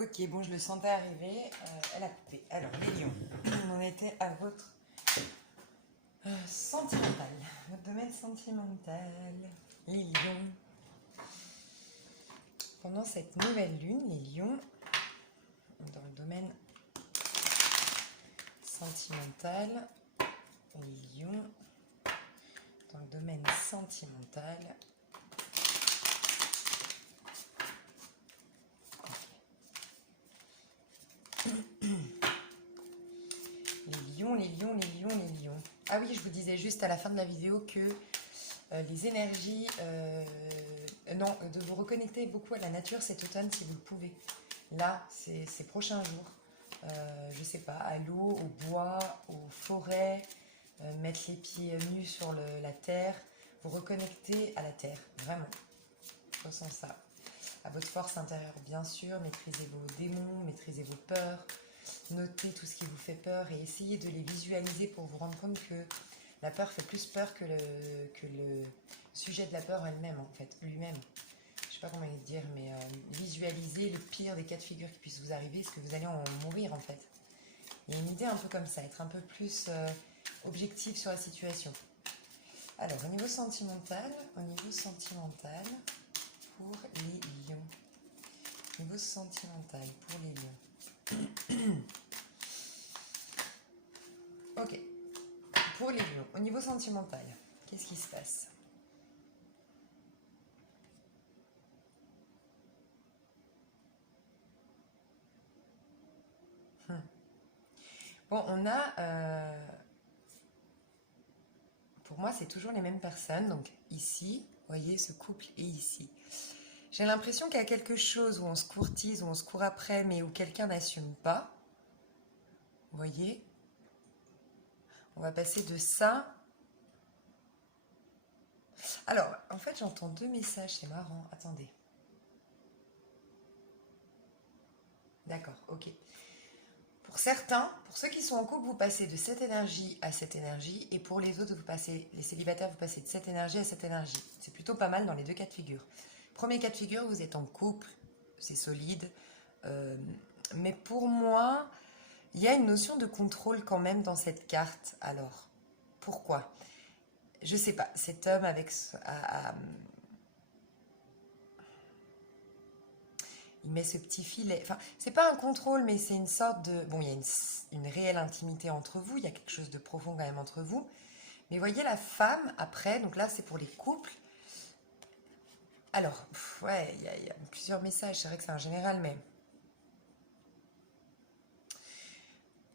Ok, bon, je le sentais arriver. Elle a coupé. Alors, les lions, on en était à votre sentimental. Votre domaine sentimental. Les lions. Pendant cette nouvelle lune, les lions, dans le domaine sentimental, les lions, dans le domaine sentimental. Les lions. Ah oui, je vous disais juste à la fin de la vidéo que les énergies, non, de vous reconnecter beaucoup à la nature cet automne si vous le pouvez. Là, ces prochains jours, je sais pas, à l'eau, au bois, aux forêts, mettre les pieds nus sur la terre, vous reconnecter à la terre, vraiment. Je ressens ça. À votre force intérieure, bien sûr, maîtrisez vos démons, maîtrisez vos peurs, notez tout ce qui vous fait peur et essayez de les visualiser pour vous rendre compte que la peur fait plus peur que le sujet de la peur elle-même, en fait, lui-même. Je sais pas comment dire, mais visualisez le pire des cas de figure qui puissent vous arriver, est-ce que vous allez en mourir, en fait. Il y a une idée un peu comme ça, être un peu plus objectif sur la situation. Alors, au niveau sentimental, pour les lions. Niveau sentimental pour les lions. Ok. Pour les lions, au niveau sentimental, qu'est-ce qui se passe? Bon, on a... pour moi, c'est toujours les mêmes personnes. Donc ici, vous voyez, ce couple est ici. J'ai l'impression qu'il y a quelque chose où on se courtise, où on se court après, mais où quelqu'un n'assume pas. Vous voyez? On va passer de ça. Alors, en fait, j'entends deux messages, c'est marrant. Attendez. D'accord, ok. Pour certains, pour ceux qui sont en couple, vous passez de cette énergie à cette énergie, et pour les autres, les célibataires, vous passez de cette énergie à cette énergie. C'est plutôt pas mal dans les deux cas de figure. Premier cas de figure, vous êtes en couple, c'est solide, mais pour moi, il y a une notion de contrôle quand même dans cette carte. Alors, pourquoi? Je sais pas, cet homme avec... il met ce petit filet. Enfin, c'est pas un contrôle, mais c'est une sorte de... Bon, il y a une réelle intimité entre vous, il y a quelque chose de profond quand même entre vous. Mais voyez la femme, après, donc là, c'est pour les couples. Alors, ouais, il y a plusieurs messages, c'est vrai que c'est un général, mais...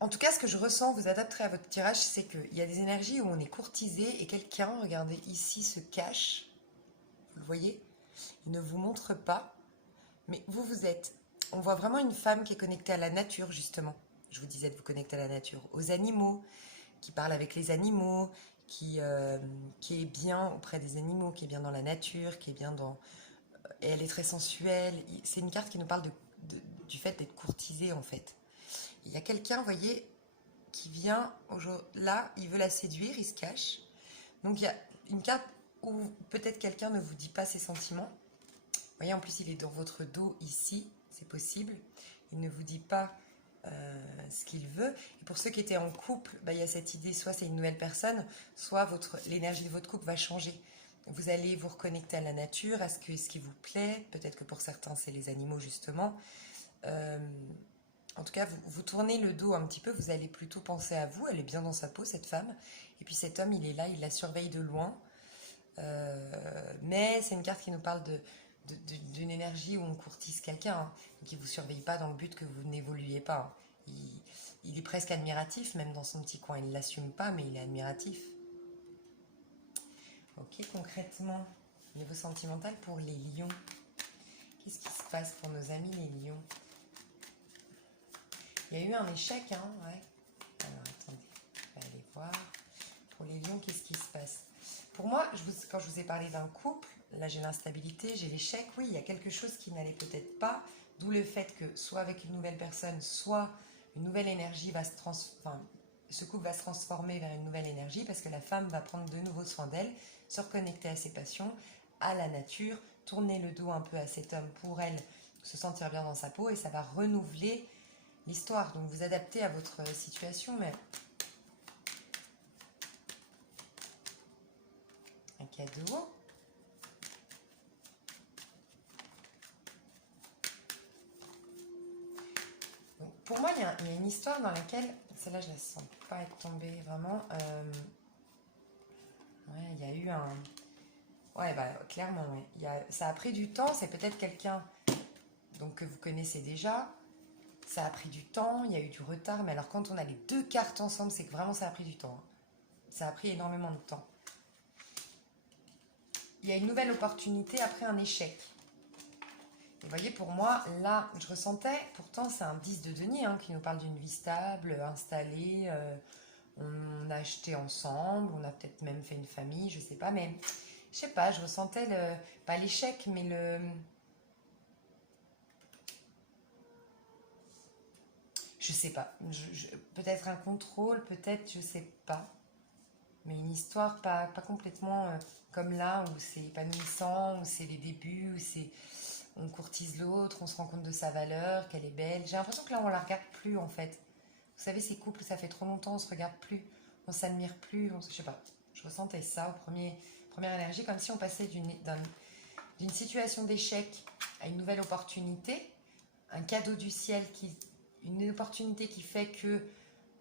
En tout cas, ce que je ressens, vous adapterez à votre tirage, c'est qu'il y a des énergies où on est courtisé et quelqu'un, regardez, ici, se cache. Vous le voyez? Il ne vous montre pas. Mais vous êtes... On voit vraiment une femme qui est connectée à la nature, justement. Je vous disais de vous connecter à la nature, aux animaux, qui parle avec les animaux, qui est bien auprès des animaux, qui est bien dans la nature, qui est bien dans... Et elle est très sensuelle. C'est une carte qui nous parle du fait d'être courtisée, en fait. Il y a quelqu'un, vous voyez, qui vient... Là, il veut la séduire, il se cache. Donc, il y a une carte où peut-être quelqu'un ne vous dit pas ses sentiments. Vous voyez, en plus, il est dans votre dos ici, c'est possible. Il ne vous dit pas ce qu'il veut. Et pour ceux qui étaient en couple, bah, il y a cette idée, soit c'est une nouvelle personne, soit l'énergie de votre couple va changer. Vous allez vous reconnecter à la nature, à ce qui vous plaît. Peut-être que pour certains, c'est les animaux, justement. En tout cas, vous tournez le dos un petit peu, vous allez plutôt penser à vous. Elle est bien dans sa peau, cette femme. Et puis cet homme, il est là, il la surveille de loin. Mais c'est une carte qui nous parle d'une énergie où on courtise quelqu'un, hein, qui ne vous surveille pas dans le but que vous n'évoluiez pas. Hein. Il est presque admiratif, même dans son petit coin. Il ne l'assume pas, mais il est admiratif. Ok, concrètement, niveau sentimental pour les lions. Qu'est-ce qui se passe pour nos amis les lions? Il y a eu un échec, hein, ouais. Alors, attendez, on va aller voir. Pour les lions, qu'est-ce qui se passe? Pour moi, quand je vous ai parlé d'un couple, là j'ai l'instabilité, j'ai l'échec, oui, il y a quelque chose qui n'allait peut-être pas, d'où le fait que soit avec une nouvelle personne, soit une nouvelle énergie va ce couple va se transformer vers une nouvelle énergie parce que la femme va prendre de nouveau soin d'elle, se reconnecter à ses passions, à la nature, tourner le dos un peu à cet homme pour elle, se sentir bien dans sa peau et ça va renouveler l'histoire. Donc vous adaptez à votre situation, mais un cadeau. Donc, pour moi, il y a une histoire dans laquelle, celle-là je la sens pas être tombée vraiment. Ouais, il y a eu un... Ouais, bah clairement, ouais. Ça a pris du temps, c'est peut-être quelqu'un donc, que vous connaissez déjà. Ça a pris du temps, il y a eu du retard, mais alors quand on a les deux cartes ensemble, c'est que vraiment ça a pris du temps. Hein. Ça a pris énormément de temps. Il y a une nouvelle opportunité après un échec. Et vous voyez, pour moi, là, je ressentais, pourtant c'est un 10 de denier hein, qui nous parle d'une vie stable, installée, on a acheté ensemble, on a peut-être même fait une famille, je sais pas, mais je sais pas, je ressentais pas l'échec, mais je sais pas, peut-être un contrôle, peut-être, je sais pas, mais une histoire pas complètement comme là, où c'est épanouissant, où c'est les débuts, où c'est on courtise l'autre, on se rend compte de sa valeur, qu'elle est belle. J'ai l'impression que là, on la regarde plus en fait. Vous savez, ces couples, ça fait trop longtemps, on se regarde plus, on s'admire plus, je sais pas. Je ressentais ça première énergie, comme si on passait d'une situation d'échec à une nouvelle opportunité, un cadeau du ciel, une opportunité qui fait que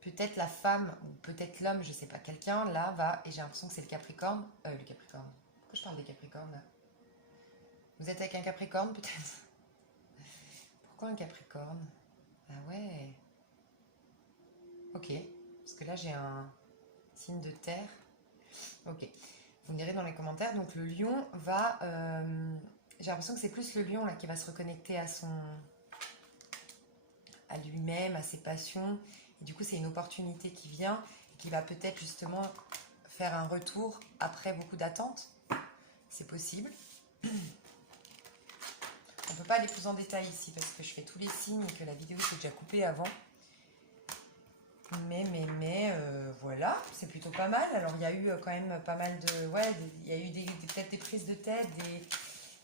peut-être la femme, ou peut-être l'homme, je sais pas, quelqu'un, là, va, et j'ai l'impression que c'est le Capricorne. Le Capricorne. Pourquoi je parle des Capricornes, là? Vous êtes avec un Capricorne, peut-être? Pourquoi un Capricorne? Ah ouais. Ok. Parce que là, j'ai un signe de terre. Ok. Vous me direz dans les commentaires. Donc, le lion va... j'ai l'impression que c'est plus le lion, là, qui va se reconnecter à lui-même, à ses passions. Et du coup, c'est une opportunité qui vient et qui va peut-être, justement, faire un retour après beaucoup d'attentes. C'est possible. On ne peut pas aller plus en détail ici parce que je fais tous les signes et que la vidéo s'est déjà coupée avant. Mais voilà, c'est plutôt pas mal. Alors il y a eu quand même pas mal de... Ouais, il y a eu peut-être des prises de tête,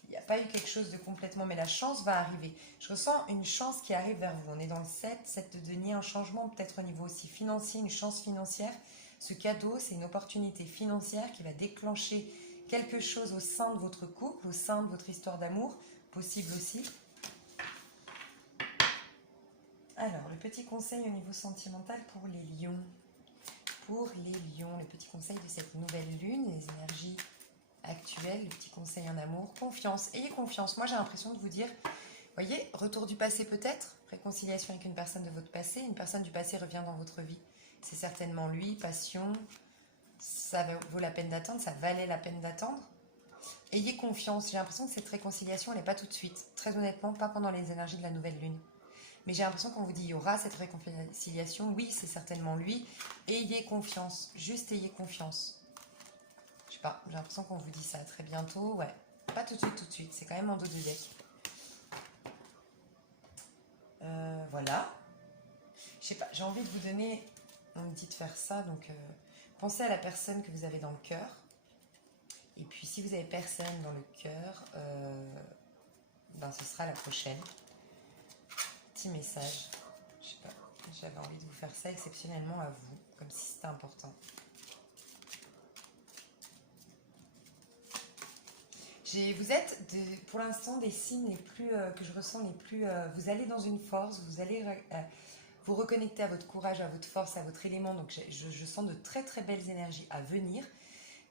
il n'y a pas eu quelque chose de complètement... Mais la chance va arriver. Je ressens une chance qui arrive vers vous. On est dans le 7 de denier, un changement peut-être au niveau aussi financier, une chance financière. Ce cadeau, c'est une opportunité financière qui va déclencher quelque chose au sein de votre couple, au sein de votre histoire d'amour, possible aussi. Alors, le petit conseil au niveau sentimental pour les lions. Pour les lions, le petit conseil de cette nouvelle lune, les énergies actuelles, le petit conseil en amour, confiance. Ayez confiance. Moi, j'ai l'impression de vous dire, voyez, retour du passé peut-être, réconciliation avec une personne de votre passé, une personne du passé revient dans votre vie. C'est certainement lui, passion, ça vaut la peine d'attendre, ça valait la peine d'attendre. Ayez confiance. J'ai l'impression que cette réconciliation, elle n'est pas tout de suite. Très honnêtement, pas pendant les énergies de la nouvelle lune. Mais j'ai l'impression qu'on vous dit il y aura cette réconciliation. Oui, c'est certainement lui. Ayez confiance. Juste ayez confiance. Je sais pas, j'ai l'impression qu'on vous dit ça très bientôt. Ouais, pas tout de suite. C'est quand même en dos de deck. Voilà. Je sais pas, j'ai envie de vous donner... On me dit de faire ça, donc pensez à la personne que vous avez dans le cœur. Et puis si vous avez personne dans le cœur, ben, ce sera la prochaine. Petit message. Je sais pas, j'avais envie de vous faire ça exceptionnellement à vous, comme si c'était important. Vous êtes, pour l'instant, des signes les plus que je ressens les plus... vous allez dans une force, vous allez vous reconnecter à votre courage, à votre force, à votre élément. Donc je sens de très très belles énergies à venir,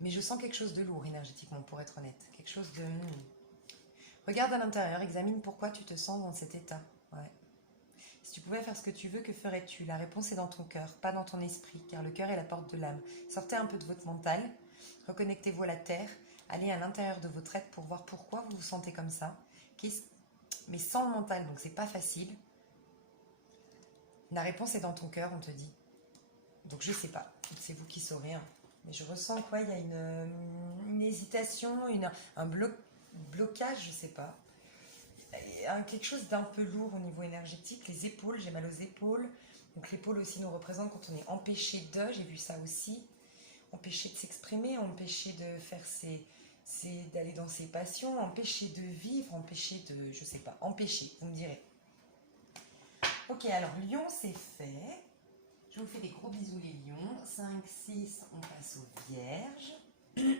mais je sens quelque chose de lourd énergétiquement, pour être honnête. Quelque chose de... Regarde à l'intérieur, examine pourquoi tu te sens dans cet état. Ouais. Si tu pouvais faire ce que tu veux, que ferais-tu? La réponse est dans ton cœur, pas dans ton esprit, car le cœur est la porte de l'âme. Sortez un peu de votre mental, reconnectez-vous à la terre, allez à l'intérieur de votre être pour voir pourquoi vous vous sentez comme ça. Mais sans le mental, donc c'est pas facile. La réponse est dans ton cœur, on te dit. Donc je sais pas, c'est vous qui saurez. Hein. Mais je ressens quoi? Il y a une hésitation, un blocage, je sais pas. Quelque chose d'un peu lourd au niveau énergétique. Les épaules, j'ai mal aux épaules. Donc l'épaule aussi nous représente quand on est empêché de, j'ai vu ça aussi. Empêché de s'exprimer, empêché de faire c'est d'aller dans ses passions, empêcher de vivre, empêcher de, je sais pas, empêcher, vous me direz. Ok, alors Lion, c'est fait. Je vous fais des gros bisous les lions. 5, 6, on passe aux vierges. Les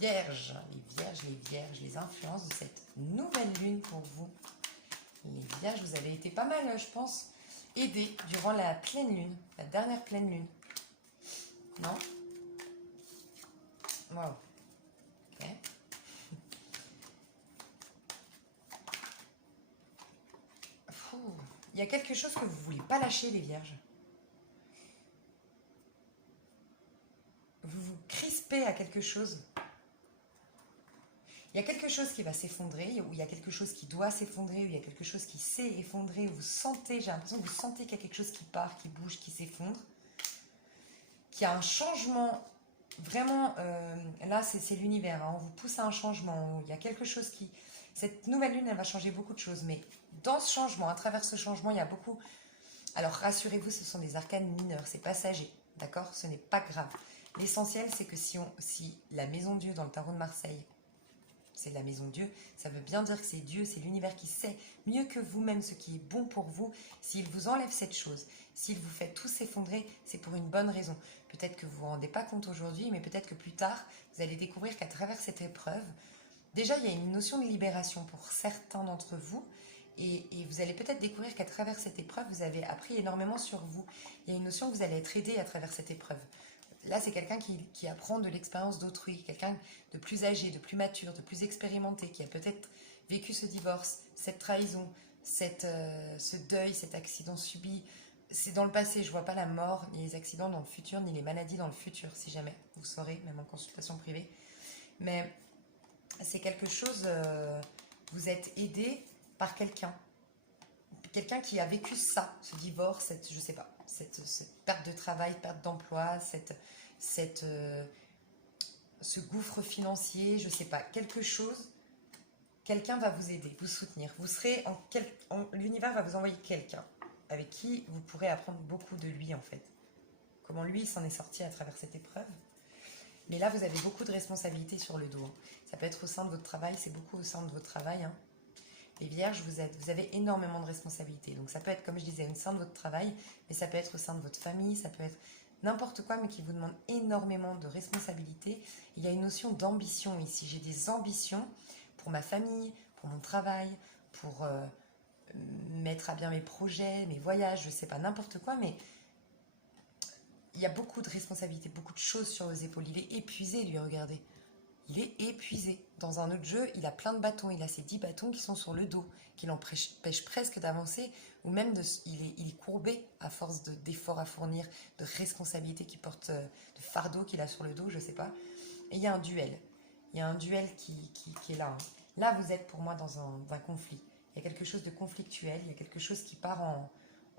vierges, les influences de cette nouvelle lune pour vous. Les vierges, vous avez été pas mal, je pense, aidés durant la pleine lune, la dernière pleine lune. Non? Wow. Ok. Il y a quelque chose que vous ne voulez pas lâcher, les vierges. Vous vous crispez à quelque chose. Il y a quelque chose qui va s'effondrer, ou il y a quelque chose qui doit s'effondrer, ou il y a quelque chose qui s'est effondré, ou vous sentez, j'ai l'impression que vous sentez qu'il y a quelque chose qui part, qui bouge, qui s'effondre, qu'il y a un changement, vraiment, là c'est l'univers, hein, on vous pousse à un changement, il y a quelque chose qui... Cette nouvelle lune, elle va changer beaucoup de choses, mais dans ce changement, à travers ce changement, il y a beaucoup... Alors rassurez-vous, ce sont des arcanes mineurs, c'est passager, d'accord? Ce n'est pas grave. L'essentiel, c'est que si la maison Dieu dans le tarot de Marseille, c'est la maison Dieu, ça veut bien dire que c'est Dieu, c'est l'univers qui sait mieux que vous-même ce qui est bon pour vous. S'il vous enlève cette chose, s'il vous fait tout s'effondrer, c'est pour une bonne raison. Peut-être que vous ne vous rendez pas compte aujourd'hui, mais peut-être que plus tard, vous allez découvrir qu'à travers cette épreuve, déjà il y a une notion de libération pour certains d'entre vous, et vous allez peut-être découvrir qu'à travers cette épreuve, vous avez appris énormément sur vous. Il y a une notion que vous allez être aidé à travers cette épreuve. Là, c'est quelqu'un qui apprend de l'expérience d'autrui, quelqu'un de plus âgé, de plus mature, de plus expérimenté, qui a peut-être vécu ce divorce, cette trahison, ce deuil, cet accident subi. C'est dans le passé, je ne vois pas la mort, ni les accidents dans le futur, ni les maladies dans le futur, si jamais, vous saurez, même en consultation privée. Mais c'est quelque chose, vous êtes aidé par quelqu'un qui a vécu ça, ce divorce, je sais pas, cette perte de travail, perte d'emploi, ce gouffre financier, je sais pas, quelque chose, quelqu'un va vous aider, vous soutenir. Vous serez l'univers va vous envoyer quelqu'un avec qui vous pourrez apprendre beaucoup de lui en fait. Comment lui s'en est sorti à travers cette épreuve. Mais là, vous avez beaucoup de responsabilités sur le dos. Hein. Ça peut être au sein de votre travail, c'est beaucoup au sein de votre travail. Hein. Les vierges, vous avez énormément de responsabilités. Donc ça peut être, comme je disais, au sein de votre travail, mais ça peut être au sein de votre famille, ça peut être n'importe quoi, mais qui vous demande énormément de responsabilités. Il y a une notion d'ambition ici. J'ai des ambitions pour ma famille, pour mon travail, pour mettre à bien mes projets, mes voyages, je ne sais pas, n'importe quoi, mais il y a beaucoup de responsabilités, beaucoup de choses sur vos épaules. Il est épuisé, lui, regardez. Il est épuisé. Dans un autre jeu, il a plein de bâtons. Il a ses 10 bâtons qui sont sur le dos, qui l'empêchent presque d'avancer, ou même il est courbé à force d'efforts à fournir, de responsabilités qu'il porte, de fardeau qu'il a sur le dos, je sais pas. Et il y a un duel. Il y a un duel qui est là. Hein. Là, vous êtes pour moi dans un conflit. Il y a quelque chose de conflictuel, il y a quelque chose qui part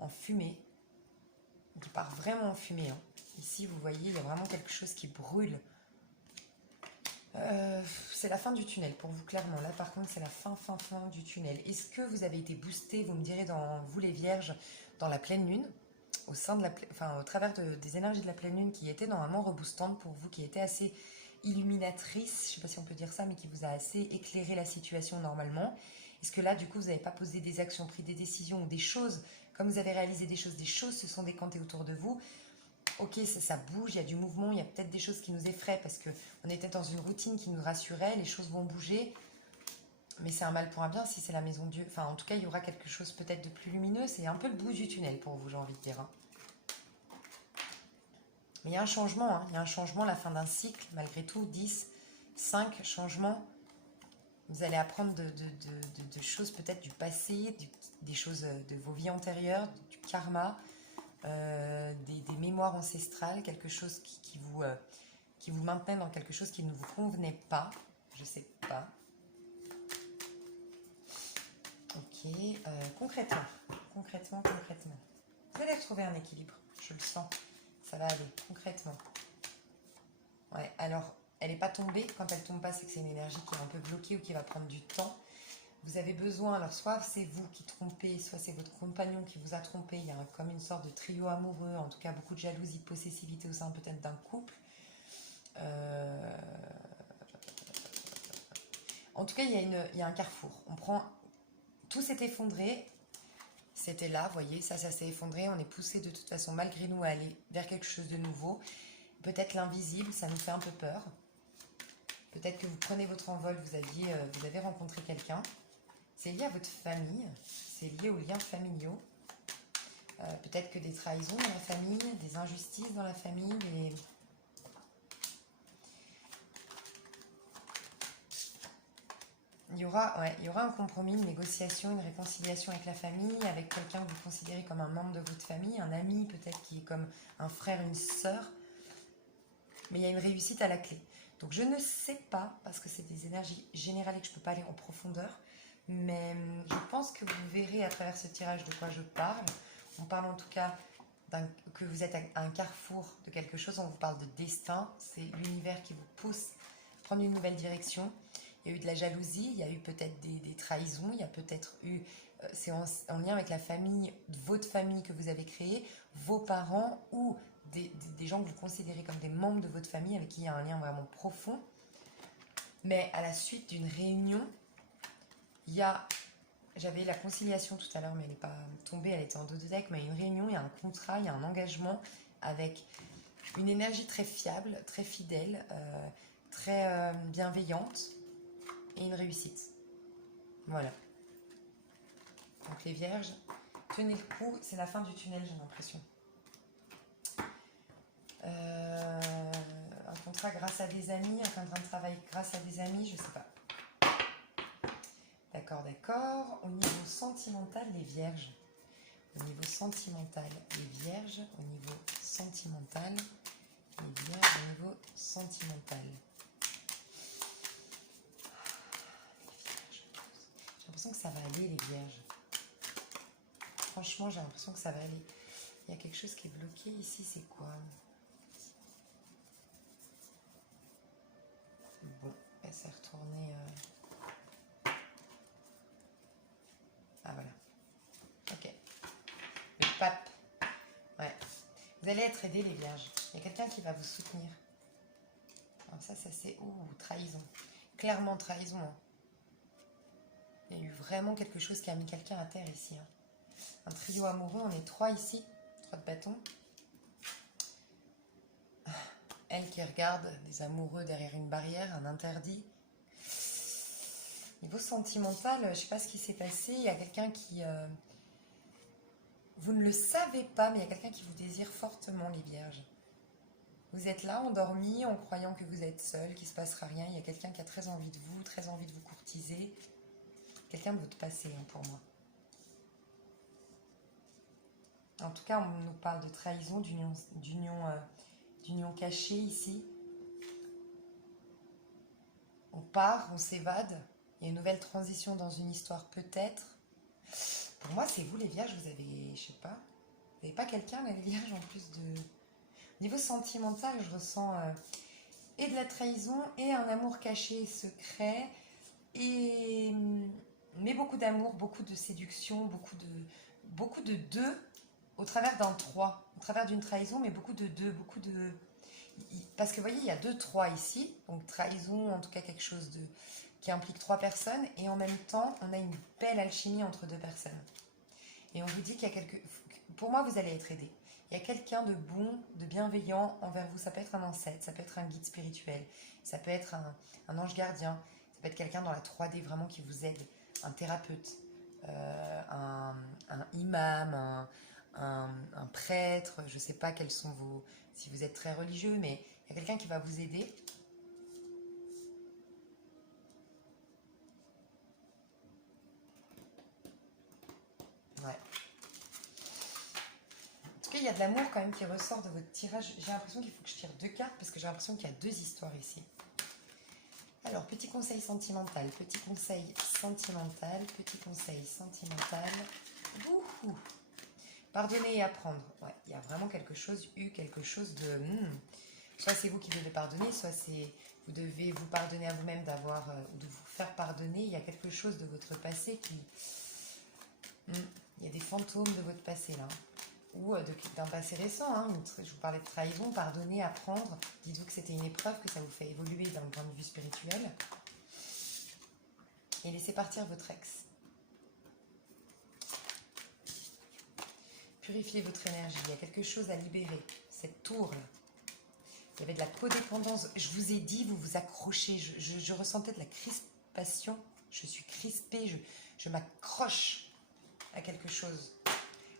en fumée, qui part vraiment en fumée. Hein. Ici, vous voyez, il y a vraiment quelque chose qui brûle. C'est la fin du tunnel pour vous, clairement. Là, par contre, c'est la fin du tunnel. Est-ce que vous avez été boosté, vous me direz, vous les vierges, dans la pleine lune, au travers des énergies de la pleine lune qui étaient normalement reboostantes pour vous, qui étaient assez illuminatrices, je ne sais pas si on peut dire ça, mais qui vous a assez éclairé la situation normalement. Est-ce que là, du coup, vous n'avez pas posé des actions, pris des décisions ou des choses, comme vous avez réalisé des choses se sont décantées autour de vous. Ok, ça bouge, il y a du mouvement, il y a peut-être des choses qui nous effraient parce qu'on était dans une routine qui nous rassurait, les choses vont bouger, mais c'est un mal pour un bien si c'est la maison de Dieu. Enfin, en tout cas, il y aura quelque chose peut-être de plus lumineux, c'est un peu le bout du tunnel pour vous, j'ai envie de dire. Hein. Mais il y a un changement, hein. Il y a un changement, la fin d'un cycle, malgré tout, 10, 5 changements. Vous allez apprendre de choses peut-être du passé, des choses de vos vies antérieures, du karma, des mémoires ancestrales, quelque chose qui vous maintenait dans quelque chose qui ne vous convenait pas, je sais pas. Ok, concrètement. Vous allez retrouver un équilibre, je le sens, ça va aller, concrètement. Ouais, alors, elle n'est pas tombée, quand elle tombe pas, c'est que c'est une énergie qui est un peu bloquée ou qui va prendre du temps. Vous avez besoin, alors soit c'est vous qui trompez, soit c'est votre compagnon qui vous a trompé, il y a comme une sorte de trio amoureux, en tout cas beaucoup de jalousie, de possessivité au sein peut-être d'un couple. Euh, En tout cas, il y a un carrefour. On prend... Tout s'est effondré. C'était là, vous voyez, ça s'est effondré. On est poussé de toute façon, malgré nous, à aller vers quelque chose de nouveau. Peut-être l'invisible, ça nous fait un peu peur. Peut-être que vous prenez votre envol, vous avez rencontré quelqu'un. C'est lié à votre famille. C'est lié aux liens familiaux. Peut-être que des trahisons dans la famille, des injustices dans la famille, il y aura un compromis, une négociation, une réconciliation avec la famille, avec quelqu'un que vous considérez comme un membre de votre famille, un ami peut-être qui est comme un frère, une sœur. Mais il y a une réussite à la clé. Donc je ne sais pas, parce que c'est des énergies générales et que je ne peux pas aller en profondeur, mais je pense que vous verrez à travers ce tirage de quoi je parle. On parle en tout cas que vous êtes à un carrefour de quelque chose, on vous parle de destin, c'est l'univers qui vous pousse à prendre une nouvelle direction. Il y a eu de la jalousie, il y a eu peut-être des trahisons, il y a peut-être eu, c'est en lien avec la famille, votre famille que vous avez créée, vos parents ou des gens que vous considérez comme des membres de votre famille avec qui il y a un lien vraiment profond. Mais à la suite d'une réunion, j'avais la conciliation tout à l'heure, mais elle n'est pas tombée, elle était en dos de deck, mais il y a une réunion, il y a un contrat, il y a un engagement avec une énergie très fiable, très fidèle, très bienveillante et une réussite. Voilà. Donc les vierges, tenez le coup, c'est la fin du tunnel, j'ai l'impression. Un contrat grâce à des amis, un contrat de travail grâce à des amis, je sais pas. D'accord, d'accord. Au niveau sentimental, les vierges. Au niveau sentimental, les vierges. Au niveau sentimental, les vierges. Au niveau sentimental. J'ai l'impression que ça va aller, les vierges. Franchement, j'ai l'impression que ça va aller. Il y a quelque chose qui est bloqué ici, c'est quoi? Bon, elle s'est retournée. Ah voilà. Ok. Le pape. Ouais. Vous allez être aidés, les vierges. Il y a quelqu'un qui va vous soutenir. Alors ça c'est... Ouh, trahison. Clairement trahison. Hein. Il y a eu vraiment quelque chose qui a mis quelqu'un à terre ici. Hein. Un trio amoureux, on est 3 ici. 3 de bâtons. Elle qui regarde des amoureux derrière une barrière, un interdit. Niveau sentimental, je ne sais pas ce qui s'est passé. Il y a quelqu'un qui... Vous ne le savez pas, mais il y a quelqu'un qui vous désire fortement, les vierges. Vous êtes là, endormis, en croyant que vous êtes seul, qu'il ne se passera rien. Il y a quelqu'un qui a très envie de vous, très envie de vous courtiser. Quelqu'un de votre passé, hein, pour moi. En tout cas, on nous parle de trahison, d'union cachée ici. On part, on s'évade. Il y a une nouvelle transition dans une histoire peut-être. Pour moi, c'est vous les vierges, vous avez, je sais pas, vous n'avez pas quelqu'un, les vierges, en plus de... Niveau sentimental, je ressens et de la trahison et un amour caché, secret, mais beaucoup d'amour, beaucoup de séduction, beaucoup de deux au travers d'un 3, au travers d'une trahison, mais beaucoup de deux, parce que vous voyez, il y a 2 3 ici, donc trahison, en tout cas quelque chose qui implique 3 personnes, et en même temps, on a une belle alchimie entre 2 personnes. Et on vous dit qu'il y a pour moi, vous allez être aidé. Il y a quelqu'un de bon, de bienveillant envers vous. Ça peut être un ancêtre, ça peut être un guide spirituel, ça peut être un ange gardien, ça peut être quelqu'un dans la 3D vraiment qui vous aide, un thérapeute, un imam, un prêtre, je ne sais pas quels sont si vous êtes très religieux, mais il y a quelqu'un qui va vous aider. Ouais. En tout cas, il y a de l'amour quand même qui ressort de votre tirage. J'ai l'impression qu'il faut que je tire 2 cartes parce que j'ai l'impression qu'il y a 2 histoires ici. Alors, petit conseil sentimental, petit conseil sentimental, petit conseil sentimental. Ouhou. Pardonner et apprendre. Ouais, il y a vraiment quelque chose de... Soit c'est vous qui devez pardonner, soit vous devez vous pardonner à vous-même de vous faire pardonner. Il y a quelque chose de votre passé qui... Il y a des fantômes de votre passé là. ou d'un passé récent. Hein. Je vous parlais de trahison, pardonner, apprendre. Dites-vous que c'était une épreuve, que ça vous fait évoluer d'un point de vue spirituel. Et laissez partir votre ex. Purifiez votre énergie. Il y a quelque chose à libérer. Cette tour-là. Il y avait de la codépendance. Je vous ai dit, vous vous accrochez. Je ressentais de la crispation. Je suis crispée. Je m'accroche à quelque chose.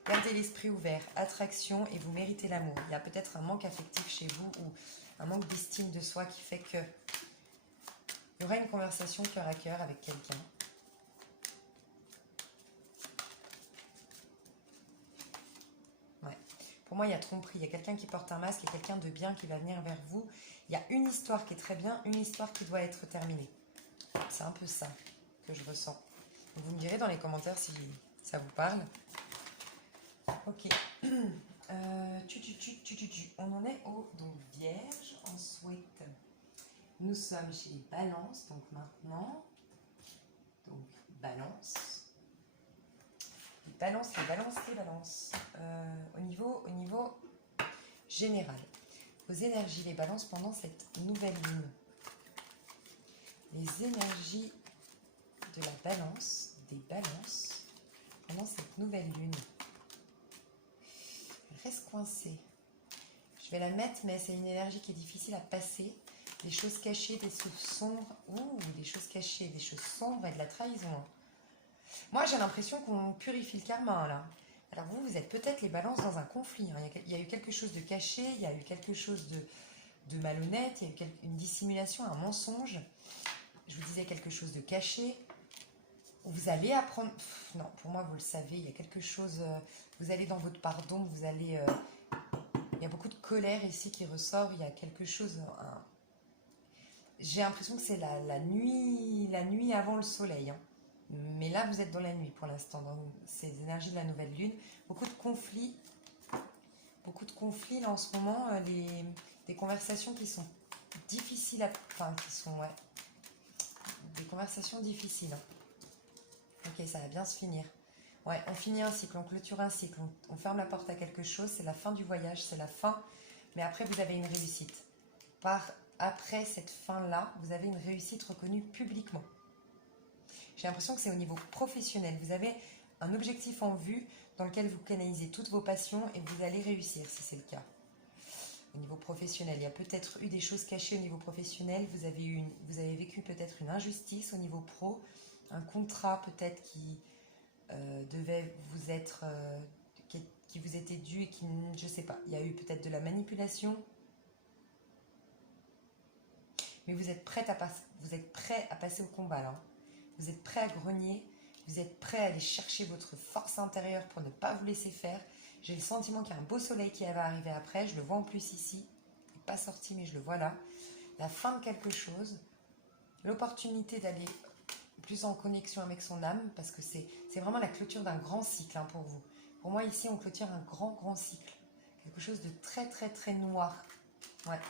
Gardez l'esprit ouvert. Attraction et vous méritez l'amour. Il y a peut-être un manque affectif chez vous ou un manque d'estime de soi qui fait que il y aura une conversation cœur à cœur avec quelqu'un. Ouais. Pour moi, il y a tromperie. Il y a quelqu'un qui porte un masque et quelqu'un de bien qui va venir vers vous. Il y a une histoire qui est très bien, une histoire qui doit être terminée. C'est un peu ça que je ressens. Vous me direz dans les commentaires si ça vous parle. Ok. On en est au Vierge. Ensuite, nous sommes chez les Balances. Donc maintenant, Balance. Les Balances. Au niveau général, vos énergies, les Balances, pendant cette nouvelle lune. Les énergies de la Balance, des Balances, pendant cette nouvelle lune. Reste coincée. Je vais la mettre, mais c'est une énergie qui est difficile à passer. Des choses cachées, des choses sombres. Ouh, des choses cachées, des choses sombres et de la trahison. Moi, j'ai l'impression qu'on purifie le karma, là. Alors vous êtes peut-être les Balances dans un conflit. Hein. Il y a eu quelque chose de caché, il y a eu quelque chose de malhonnête, il y a eu une dissimulation, un mensonge. Je vous disais quelque chose de caché. Vous allez apprendre... non, pour moi, vous le savez, il y a quelque chose... vous allez dans votre pardon, vous allez... il y a beaucoup de colère ici qui ressort, il y a quelque chose... j'ai l'impression que c'est la nuit avant le soleil. Hein. Mais là, vous êtes dans la nuit pour l'instant, dans ces énergies de la nouvelle lune. Beaucoup de conflits là en ce moment. Des conversations qui sont difficiles à... enfin, qui sont... ouais, des conversations difficiles. Hein. Ok, ça va bien se finir. Ouais, on finit un cycle, on clôture un cycle, on ferme la porte à quelque chose, c'est la fin du voyage, c'est la fin. Mais après, vous avez une réussite. Après cette fin-là, vous avez une réussite reconnue publiquement. J'ai l'impression que c'est au niveau professionnel. Vous avez un objectif en vue dans lequel vous canalisez toutes vos passions et vous allez réussir si c'est le cas. Au niveau professionnel, il y a peut-être eu des choses cachées au niveau professionnel. Vous avez vécu peut-être une injustice au niveau pro, un contrat peut-être qui devait vous être, qui vous était dû et qui, je sais pas, il y a eu peut-être de la manipulation. Mais vous êtes prêt à passer au combat là. Vous êtes prêt à grogner, vous êtes prêt à aller chercher votre force intérieure pour ne pas vous laisser faire. J'ai le sentiment qu'il y a un beau soleil qui va arriver après, je le vois en plus ici. Il n'est pas sorti mais je le vois là. La fin de quelque chose, l'opportunité d'aller plus en connexion avec son âme, parce que c'est vraiment la clôture d'un grand cycle hein, pour vous. Pour moi ici on clôture un grand cycle. Quelque chose de très très très noir. Ouais.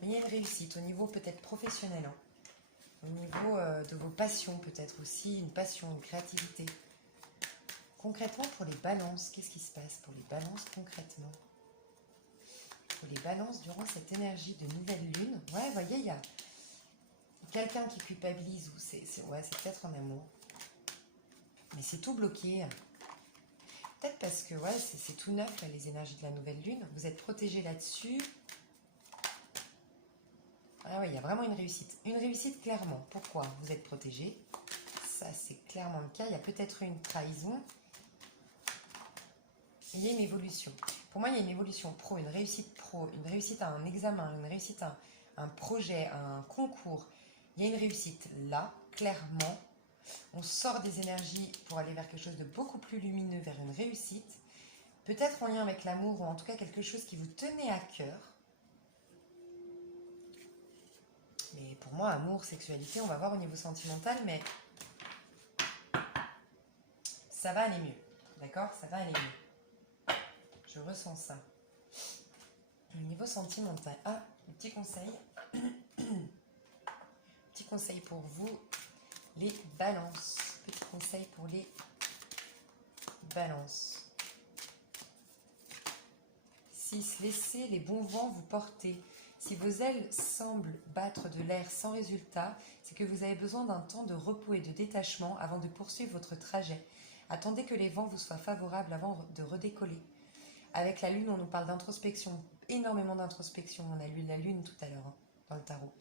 Mais il y a une réussite au niveau peut-être professionnel. Hein. Au niveau de vos passions peut-être aussi, une passion, une créativité. Concrètement pour les Balances, qu'est-ce qui se passe pour les Balances concrètement? Pour les Balances durant cette énergie de nouvelle lune, ouais, vous voyez, il y a quelqu'un qui culpabilise ou c'est peut-être en amour. Mais c'est tout bloqué. Peut-être parce que ouais, c'est tout neuf là, les énergies de la nouvelle lune. Vous êtes protégé là-dessus. Ah ouais, il y a vraiment une réussite. Une réussite clairement. Pourquoi? Vous êtes protégé. Ça, c'est clairement le cas. Il y a peut-être une trahison. Il y a une évolution. Pour moi, il y a une évolution pro, une réussite à un examen, une réussite à un projet, à un concours. Il y a une réussite là, clairement. On sort des énergies pour aller vers quelque chose de beaucoup plus lumineux, vers une réussite. Peut-être en lien avec l'amour ou en tout cas quelque chose qui vous tenait à cœur. Mais pour moi, amour, sexualité, on va voir au niveau sentimental, mais ça va aller mieux. D'accord? Ça va aller mieux. Je ressens ça. Au niveau sentimental. Ah, un petit conseil. Petit conseil pour vous, les Balances. Petit conseil pour les Balances. 6, laissez les bons vents vous porter. Si vos ailes semblent battre de l'air sans résultat, c'est que vous avez besoin d'un temps de repos et de détachement avant de poursuivre votre trajet. Attendez que les vents vous soient favorables avant de redécoller. Avec la lune, on nous parle d'introspection, énormément d'introspection. On a lu la lune tout à l'heure dans le tarot.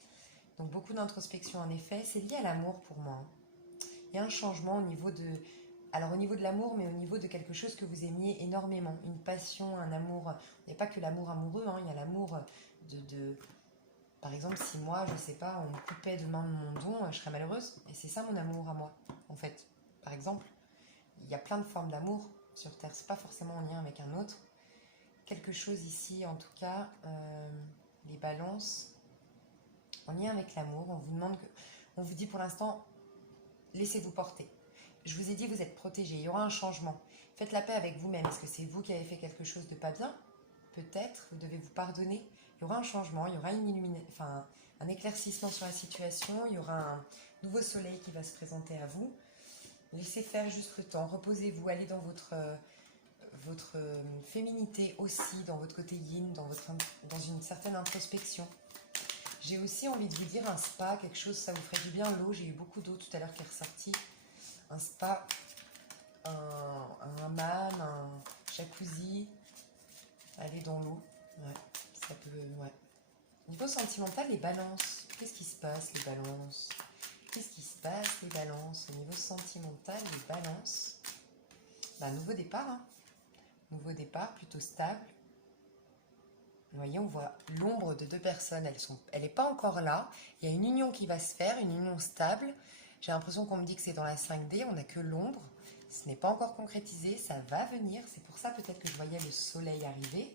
Donc beaucoup d'introspection en effet. C'est lié à l'amour pour moi. Il y a un changement au niveau de... Alors au niveau de l'amour, mais au niveau de quelque chose que vous aimiez énormément. Une passion, un amour. Il n'y a pas que l'amour amoureux, il y a l'amour de... Par exemple, si moi, je sais pas, on me coupait demain de mon don, je serais malheureuse. Et c'est ça mon amour à moi, en fait. Par exemple, il y a plein de formes d'amour sur Terre. C'est pas forcément en lien avec un autre. Quelque chose ici, en tout cas, les balances, en lien avec l'amour. On vous demande on vous dit pour l'instant, laissez-vous porter. Je vous ai dit, vous êtes protégé. Il y aura un changement. Faites la paix avec vous-même. Est-ce que c'est vous qui avez fait quelque chose de pas bien? Peut-être. Vous devez vous pardonner. Il y aura un changement. Il y aura un éclaircissement sur la situation. Il y aura un nouveau soleil qui va se présenter à vous. Laissez faire juste le temps. Reposez-vous. Allez dans votre féminité aussi, dans votre côté yin, dans une certaine introspection. J'ai aussi envie de vous dire un spa, quelque chose, ça vous ferait du bien. L'eau, j'ai eu beaucoup d'eau tout à l'heure qui est ressortie. Un spa, un hammam, un jacuzzi, aller dans l'eau. Ouais, ça peut, ouais. Niveau sentimental, les balances. Qu'est-ce qui se passe, les balances? Qu'est-ce qui se passe, les balances? Au niveau sentimental, les balances. Nouveau départ, Nouveau départ, plutôt stable. Vous voyez, on voit l'ombre de deux personnes. Elle n'est pas encore là. Il y a une union qui va se faire, une union stable. J'ai l'impression qu'on me dit que c'est dans la 5D. On n'a que l'ombre. Ce n'est pas encore concrétisé. Ça va venir. C'est pour ça peut-être que je voyais le soleil arriver,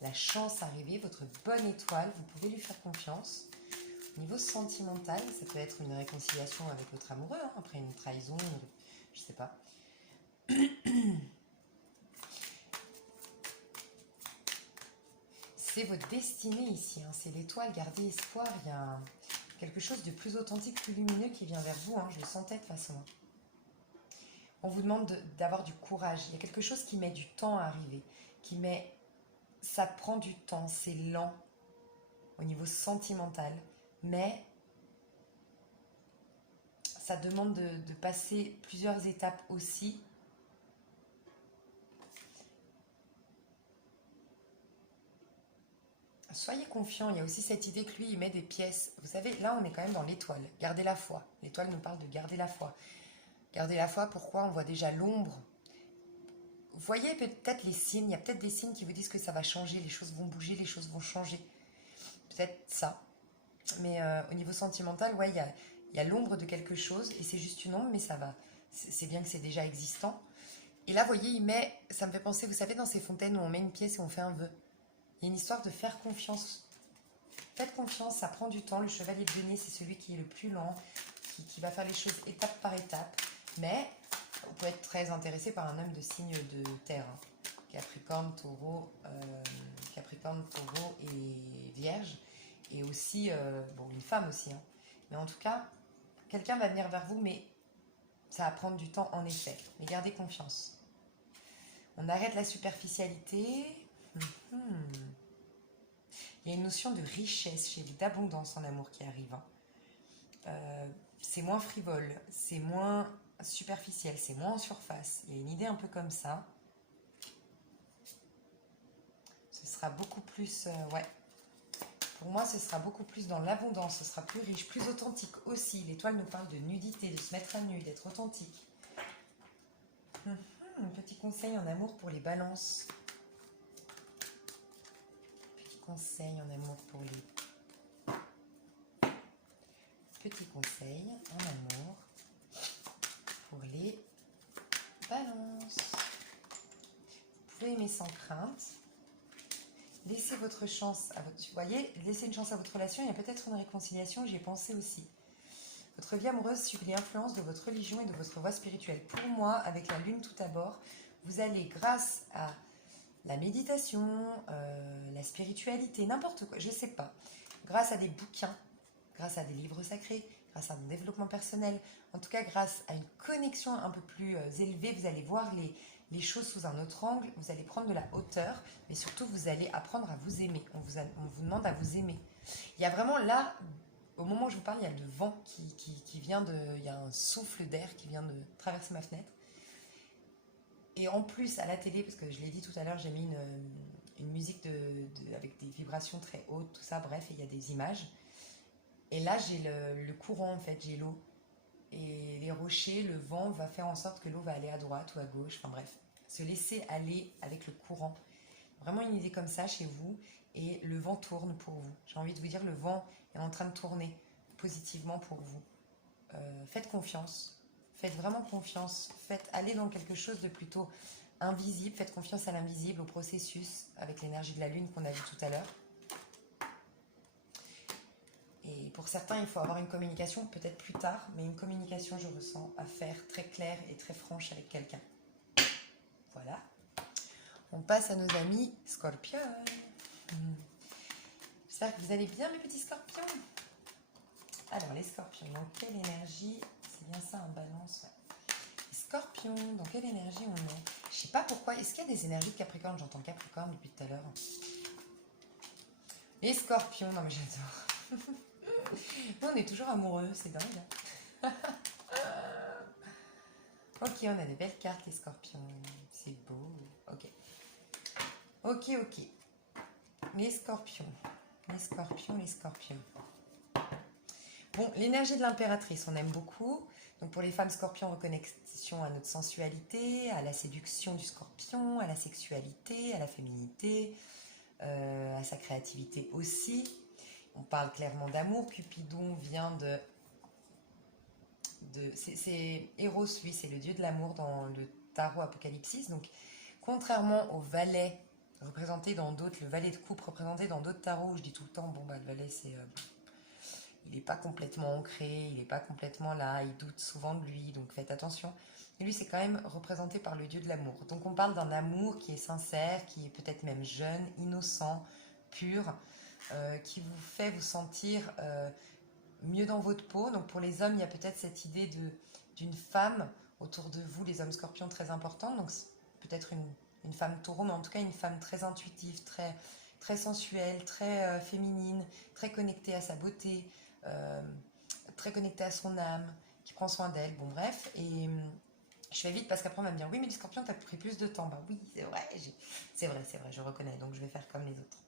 la chance arriver, votre bonne étoile. Vous pouvez lui faire confiance. Au niveau sentimental, ça peut être une réconciliation avec votre amoureux, après une trahison, je ne sais pas. C'est votre destinée ici, c'est l'étoile, gardez espoir, il y a quelque chose de plus authentique, plus lumineux qui vient vers vous, je le sentais de toute façon. On vous demande d'avoir du courage, il y a quelque chose qui met du temps à arriver, ça prend du temps, c'est lent au niveau sentimental, mais ça demande de passer plusieurs étapes aussi. Soyez confiant, il y a aussi cette idée que lui, il met des pièces. Vous savez, là, on est quand même dans l'étoile. Gardez la foi. L'étoile nous parle de garder la foi. Garder la foi, pourquoi? On voit déjà l'ombre. Vous voyez peut-être les signes. Il y a peut-être des signes qui vous disent que ça va changer. Les choses vont bouger, les choses vont changer. Peut-être ça. Mais au niveau sentimental, ouais, il y a l'ombre de quelque chose. Et c'est juste une ombre, mais ça va. C'est bien que c'est déjà existant. Et là, vous voyez, ça me fait penser, vous savez, dans ces fontaines où on met une pièce et on fait un vœu. Il y a une histoire de faire confiance. Faites confiance, ça prend du temps. Le chevalier de denier, c'est celui qui est le plus lent, qui va faire les choses étape par étape. Mais vous pouvez être très intéressé par un homme de signe de terre. Capricorne, taureau et vierge. Et aussi, une femme aussi. Mais en tout cas, quelqu'un va venir vers vous, mais ça va prendre du temps en effet. Mais gardez confiance. On arrête la superficialité. Il y a une notion de richesse chez vous, d'abondance en amour qui arrive. C'est moins frivole, c'est moins superficiel, c'est moins en surface. Il y a une idée un peu comme ça. Ce sera beaucoup plus... Pour moi, ce sera beaucoup plus dans l'abondance, ce sera plus riche, plus authentique aussi. L'étoile nous parle de nudité, de se mettre à nu, d'être authentique. Petit conseil en amour pour les balances. Conseil en amour pour les petits conseils en amour pour les balances. Vous pouvez aimer sans crainte. Laissez votre chance à votre... Vous voyez, laissez une chance à votre relation. Il y a peut-être une réconciliation, j'y ai pensé aussi. Votre vie amoureuse subit l'influence de votre religion et de votre voie spirituelle. Pour moi, avec la lune tout d'abord, vous allez, grâce à la méditation, la spiritualité, n'importe quoi, je ne sais pas, grâce à des bouquins, grâce à des livres sacrés, grâce à un développement personnel, en tout cas grâce à une connexion un peu plus élevée, vous allez voir les choses sous un autre angle, vous allez prendre de la hauteur, mais surtout vous allez apprendre à vous aimer. On vous demande à vous aimer. Il y a vraiment là, au moment où je vous parle, il y a le vent qui vient de... Il y a un souffle d'air qui vient de traverser ma fenêtre. Et en plus, à la télé, parce que je l'ai dit tout à l'heure, j'ai mis une musique avec des vibrations très hautes, tout ça, bref, et il y a des images. Et là, j'ai le courant, en fait, j'ai l'eau. Et les rochers, le vent va faire en sorte que l'eau va aller à droite ou à gauche, enfin bref. Se laisser aller avec le courant. Vraiment une idée comme ça chez vous. Et le vent tourne pour vous. J'ai envie de vous dire, le vent est en train de tourner positivement pour vous. Faites confiance. Faites vraiment confiance. Faites aller dans quelque chose de plutôt invisible. Faites confiance à l'invisible, au processus, avec l'énergie de la lune qu'on a vu tout à l'heure. Et pour certains, il faut avoir une communication, peut-être plus tard, mais une communication, je ressens, à faire très claire et très franche avec quelqu'un. Voilà. On passe à nos amis scorpions. J'espère que vous allez bien, mes petits scorpions. Alors, les scorpions, dans quelle énergie? C'est bien ça, un balance, ouais. Les scorpions, dans quelle énergie on est? Je sais pas pourquoi. Est-ce qu'il y a des énergies de Capricorne? J'entends Capricorne depuis tout à l'heure. Les scorpions, non mais j'adore. Nous, on est toujours amoureux, c'est dingue. Ok, on a des belles cartes, les scorpions. C'est beau. Ok. Ok. Les scorpions. Les scorpions, les scorpions. Bon, l'énergie de l'impératrice, on aime beaucoup. Donc pour les femmes scorpions, reconnexion à notre sensualité, à la séduction du scorpion, à la sexualité, à la féminité, à sa créativité aussi. On parle clairement d'amour. Cupidon vient c'est Eros, lui, c'est le dieu de l'amour dans le tarot Apocalypsis. Donc, contrairement au valet représenté dans d'autres, le valet de coupe représenté dans d'autres tarots, où je dis tout le temps, bon, bah, le valet, c'est... il n'est pas complètement ancré, il n'est pas complètement là, il doute souvent de lui, donc faites attention. Et lui, c'est quand même représenté par le dieu de l'amour. Donc, on parle d'un amour qui est sincère, qui est peut-être même jeune, innocent, pur, qui vous fait vous sentir... mieux dans votre peau. Donc pour les hommes, il y a peut-être cette idée d'une femme autour de vous, les hommes scorpions, très importante. Donc peut-être une femme taureau, mais en tout cas une femme très intuitive, très sensuelle, très féminine, très connectée à sa beauté, très connectée à son âme, qui prend soin d'elle. Bon bref, et je fais vite parce qu'après on va me dire oui mais les scorpions t'as pris plus de temps. Bah oui c'est vrai, je reconnais, donc je vais faire comme les autres.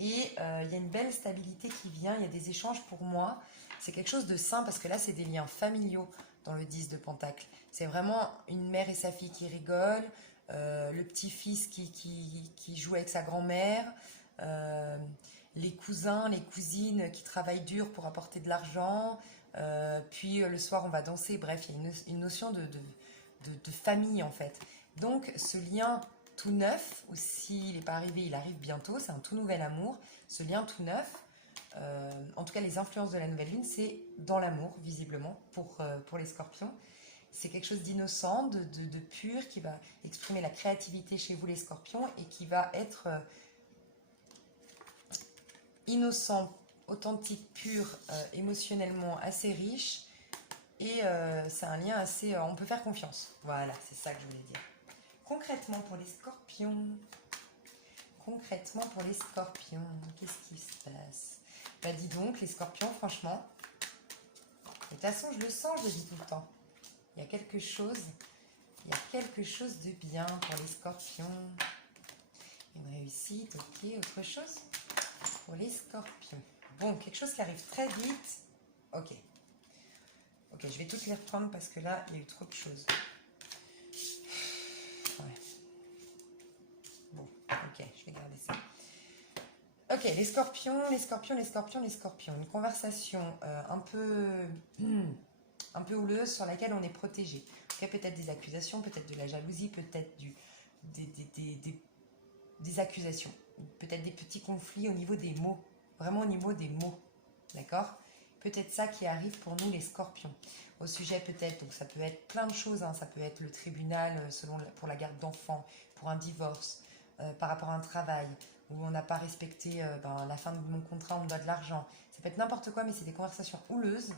Et il y a une belle stabilité qui vient, il y a des échanges pour moi. C'est quelque chose de sain parce que là, c'est des liens familiaux dans le 10 de Pentacle. C'est vraiment une mère et sa fille qui rigolent, le petit-fils qui joue avec sa grand-mère, les cousins, les cousines qui travaillent dur pour apporter de l'argent, puis le soir, on va danser. Bref, il y a une notion de famille en fait. Donc, ce lien tout neuf, ou s'il n'est pas arrivé, il arrive bientôt, c'est un tout nouvel amour, ce lien tout neuf, en tout cas les influences de la nouvelle lune, c'est dans l'amour, visiblement, pour les scorpions. C'est quelque chose d'innocent, de pur, qui va exprimer la créativité chez vous les scorpions, et qui va être innocent, authentique, pur, émotionnellement assez riche, et c'est un lien assez... on peut faire confiance, voilà, c'est ça que je voulais dire. Concrètement pour les scorpions, qu'est-ce qui se passe? Bah dis donc, les scorpions, franchement, de toute façon, je le sens, je le dis tout le temps. Il y a quelque chose de bien pour les scorpions. Une réussite, ok, autre chose pour les scorpions. Bon, quelque chose qui arrive très vite. Ok, je vais toutes les reprendre parce que là, il y a eu trop de choses. Ok, je vais garder ça. Ok, les scorpions. Une conversation un peu houleuse sur laquelle on est protégé. Ok, peut-être des accusations, peut-être de la jalousie, peut-être des accusations. Peut-être des petits conflits au niveau des mots. Vraiment au niveau des mots. D'accord? Peut-être ça qui arrive pour nous les scorpions. Au sujet peut-être, donc ça peut être plein de choses. Hein, ça peut être le tribunal pour la garde d'enfants, pour un divorce. Par rapport à un travail où on n'a pas respecté la fin de mon contrat, on me doit de l'argent. Ça peut être n'importe quoi, mais c'est des conversations houleuses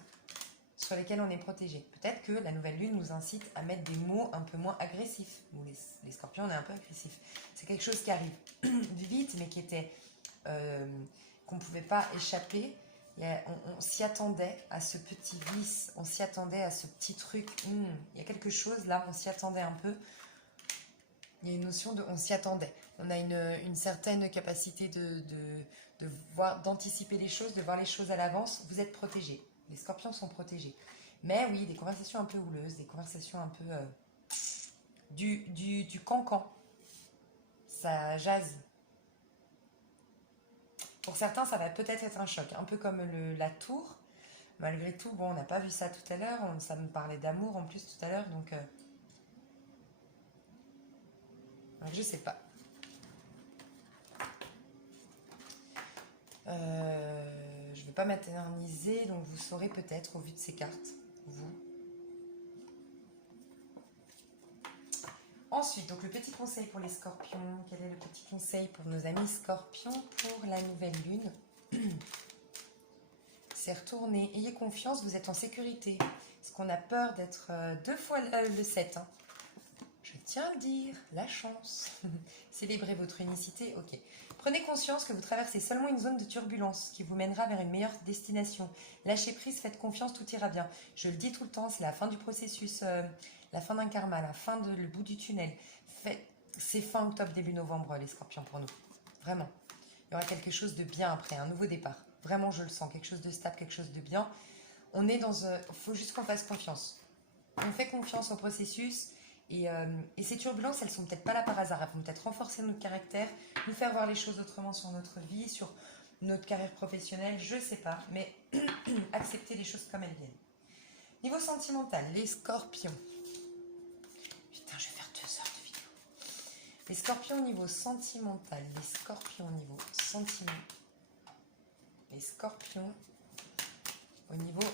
sur lesquels on est protégé. Peut-être que la nouvelle lune nous incite à mettre des mots un peu moins agressifs. Nous, les scorpions, on est un peu agressifs. C'est quelque chose qui arrive vite, mais qui était qu'on ne pouvait pas échapper. On s'y attendait à ce petit vice, on s'y attendait à ce petit truc. Il y a quelque chose là, on s'y attendait un peu. Il y a une notion de on s'y attendait. On a une certaine capacité de voir, d'anticiper les choses, de voir les choses à l'avance. Vous êtes protégés. Les scorpions sont protégés. Mais oui, des conversations un peu houleuses, des conversations un peu du cancan. Ça jase. Pour certains, ça va peut-être être un choc, un peu comme la tour. Malgré tout, bon, on n'a pas vu ça tout à l'heure. Ça me parlait d'amour en plus tout à l'heure, donc je sais pas. Je ne vais pas m'éterniser, donc vous saurez peut-être au vu de ces cartes, vous. Ensuite, donc le petit conseil pour les scorpions. Quel est le petit conseil pour nos amis scorpions pour la nouvelle lune? C'est retourné. Ayez confiance, vous êtes en sécurité. Parce qu'on a peur d'être 2 fois le 7. Hein. Je tiens à le dire, la chance. Célébrez votre unicité, ok. Prenez conscience que vous traversez seulement une zone de turbulence qui vous mènera vers une meilleure destination. Lâchez prise, faites confiance, tout ira bien. Je le dis tout le temps, c'est la fin du processus, la fin d'un karma, le bout du tunnel. C'est fin octobre, début novembre, les scorpions pour nous. Vraiment. Il y aura quelque chose de bien après, un nouveau départ. Vraiment, je le sens, quelque chose de stable, quelque chose de bien. On est dans un... Il faut juste qu'on fasse confiance. On fait confiance au processus. Et ces turbulences, elles sont peut-être pas là par hasard. Elles vont peut-être renforcer notre caractère, nous faire voir les choses autrement sur notre vie, sur notre carrière professionnelle, je sais pas. Mais accepter les choses comme elles viennent. Niveau sentimental, les scorpions. Putain, je vais faire 2 heures de vidéo. Les scorpions au niveau sentimental. Les scorpions au niveau sentimental. Les scorpions au niveau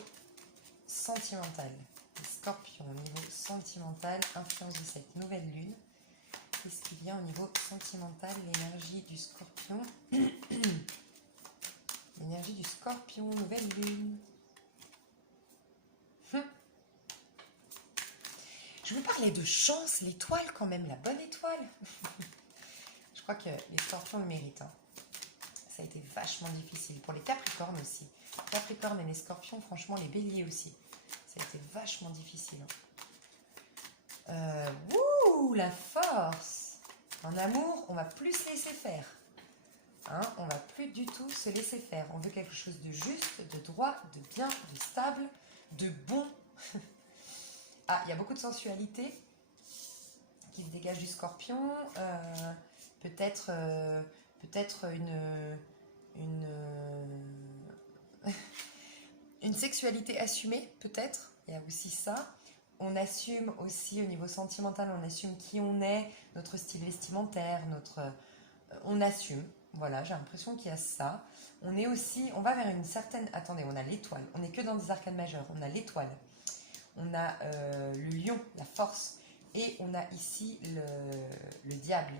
sentimental. Les scorpions au niveau sentimental, influence de cette nouvelle lune. Qu'est-ce qui vient au niveau sentimental? L'énergie du scorpion. L'énergie du scorpion, nouvelle lune. Je vous parlais de chance, l'étoile quand même, la bonne étoile. Je crois que les scorpions le méritent. Hein. Ça a été vachement difficile. Pour les capricornes aussi. Capricorne et les scorpions, franchement, les béliers aussi. Ça a été vachement difficile. Wouh, la force! En amour, on va plus se laisser faire. Hein, on va plus du tout se laisser faire. On veut quelque chose de juste, de droit, de bien, de stable, de bon. Ah, il y a beaucoup de sensualité qui se dégage du scorpion. Peut-être une sexualité assumée, peut-être. Il y a aussi ça. On assume aussi au niveau sentimental, on assume qui on est, notre style vestimentaire, on assume. Voilà, j'ai l'impression qu'il y a ça. On va vers une certaine... Attendez, on a l'étoile. On n'est que dans des arcanes majeures. On a l'étoile. On a le lion, la force. Et on a ici le diable.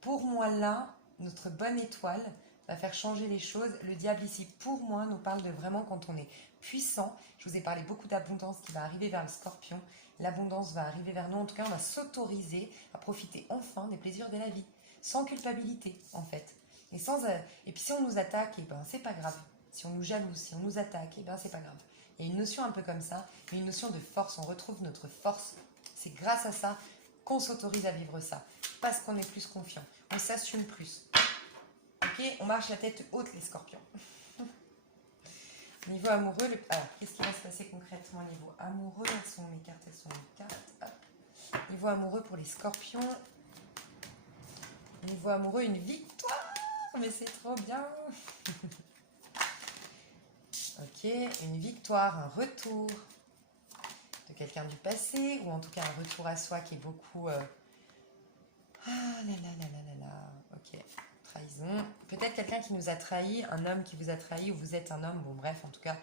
Pour moi, là, notre bonne étoile va faire changer les choses. Le diable ici, pour moi, nous parle de vraiment quand on est puissant. Je vous ai parlé beaucoup d'abondance qui va arriver vers le scorpion. L'abondance va arriver vers nous. En tout cas, on va s'autoriser à profiter enfin des plaisirs de la vie. Sans culpabilité, en fait. Et puis si on nous attaque, eh ben, c'est pas grave. Si on nous jalouse, si on nous attaque, eh ben, c'est pas grave. Il y a une notion un peu comme ça, mais une notion de force. On retrouve notre force. C'est grâce à ça qu'on s'autorise à vivre ça. Parce qu'on est plus confiant. On s'assume plus. Ok, on marche la tête haute, les scorpions. Niveau amoureux, alors, qu'est-ce qui va se passer concrètement au niveau amoureux? Elles sont mes cartes. Hop. Niveau amoureux pour les scorpions. Niveau amoureux, une victoire. Mais c'est trop bien. Ok, une victoire, un retour de quelqu'un du passé, ou en tout cas un retour à soi qui est beaucoup... Ah là là là là là là. Ok, trahison. Peut-être quelqu'un qui nous a trahi, un homme qui vous a trahi, ou vous êtes un homme, bon bref, en tout cas,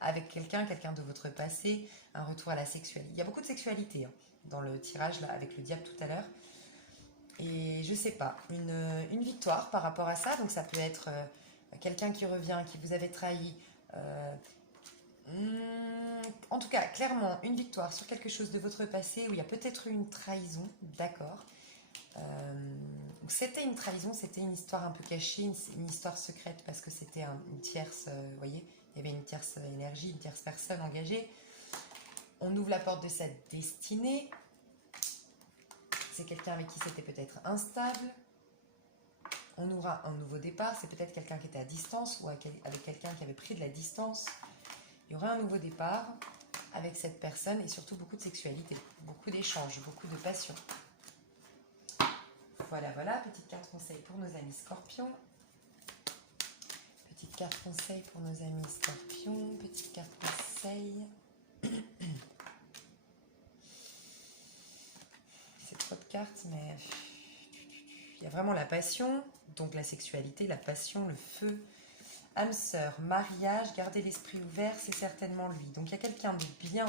avec quelqu'un de votre passé, un retour à la sexualité. Il y a beaucoup de sexualité hein, dans le tirage là, avec le diable tout à l'heure. Et je sais pas, une victoire par rapport à ça. Donc ça peut être quelqu'un qui revient, qui vous avait trahi. En tout cas, clairement, une victoire sur quelque chose de votre passé où il y a peut-être eu une trahison, d'accord. C'était une trahison, c'était une histoire un peu cachée, une histoire secrète parce que c'était une tierce, vous voyez, il y avait une tierce énergie, une tierce personne engagée. On ouvre la porte de sa destinée. C'est quelqu'un avec qui c'était peut-être instable. On aura un nouveau départ, c'est peut-être quelqu'un qui était à distance ou avec quelqu'un qui avait pris de la distance. Il y aura un nouveau départ avec cette personne et surtout beaucoup de sexualité, beaucoup d'échanges, beaucoup de passion. Voilà, voilà, petite carte conseil pour nos amis scorpions. Petite carte conseil pour nos amis scorpions. Petite carte conseil. C'est trop de cartes, mais il y a vraiment la passion, donc la sexualité, la passion, le feu. Âme sœur, mariage, garder l'esprit ouvert, c'est certainement lui. Donc il y a quelqu'un de bien,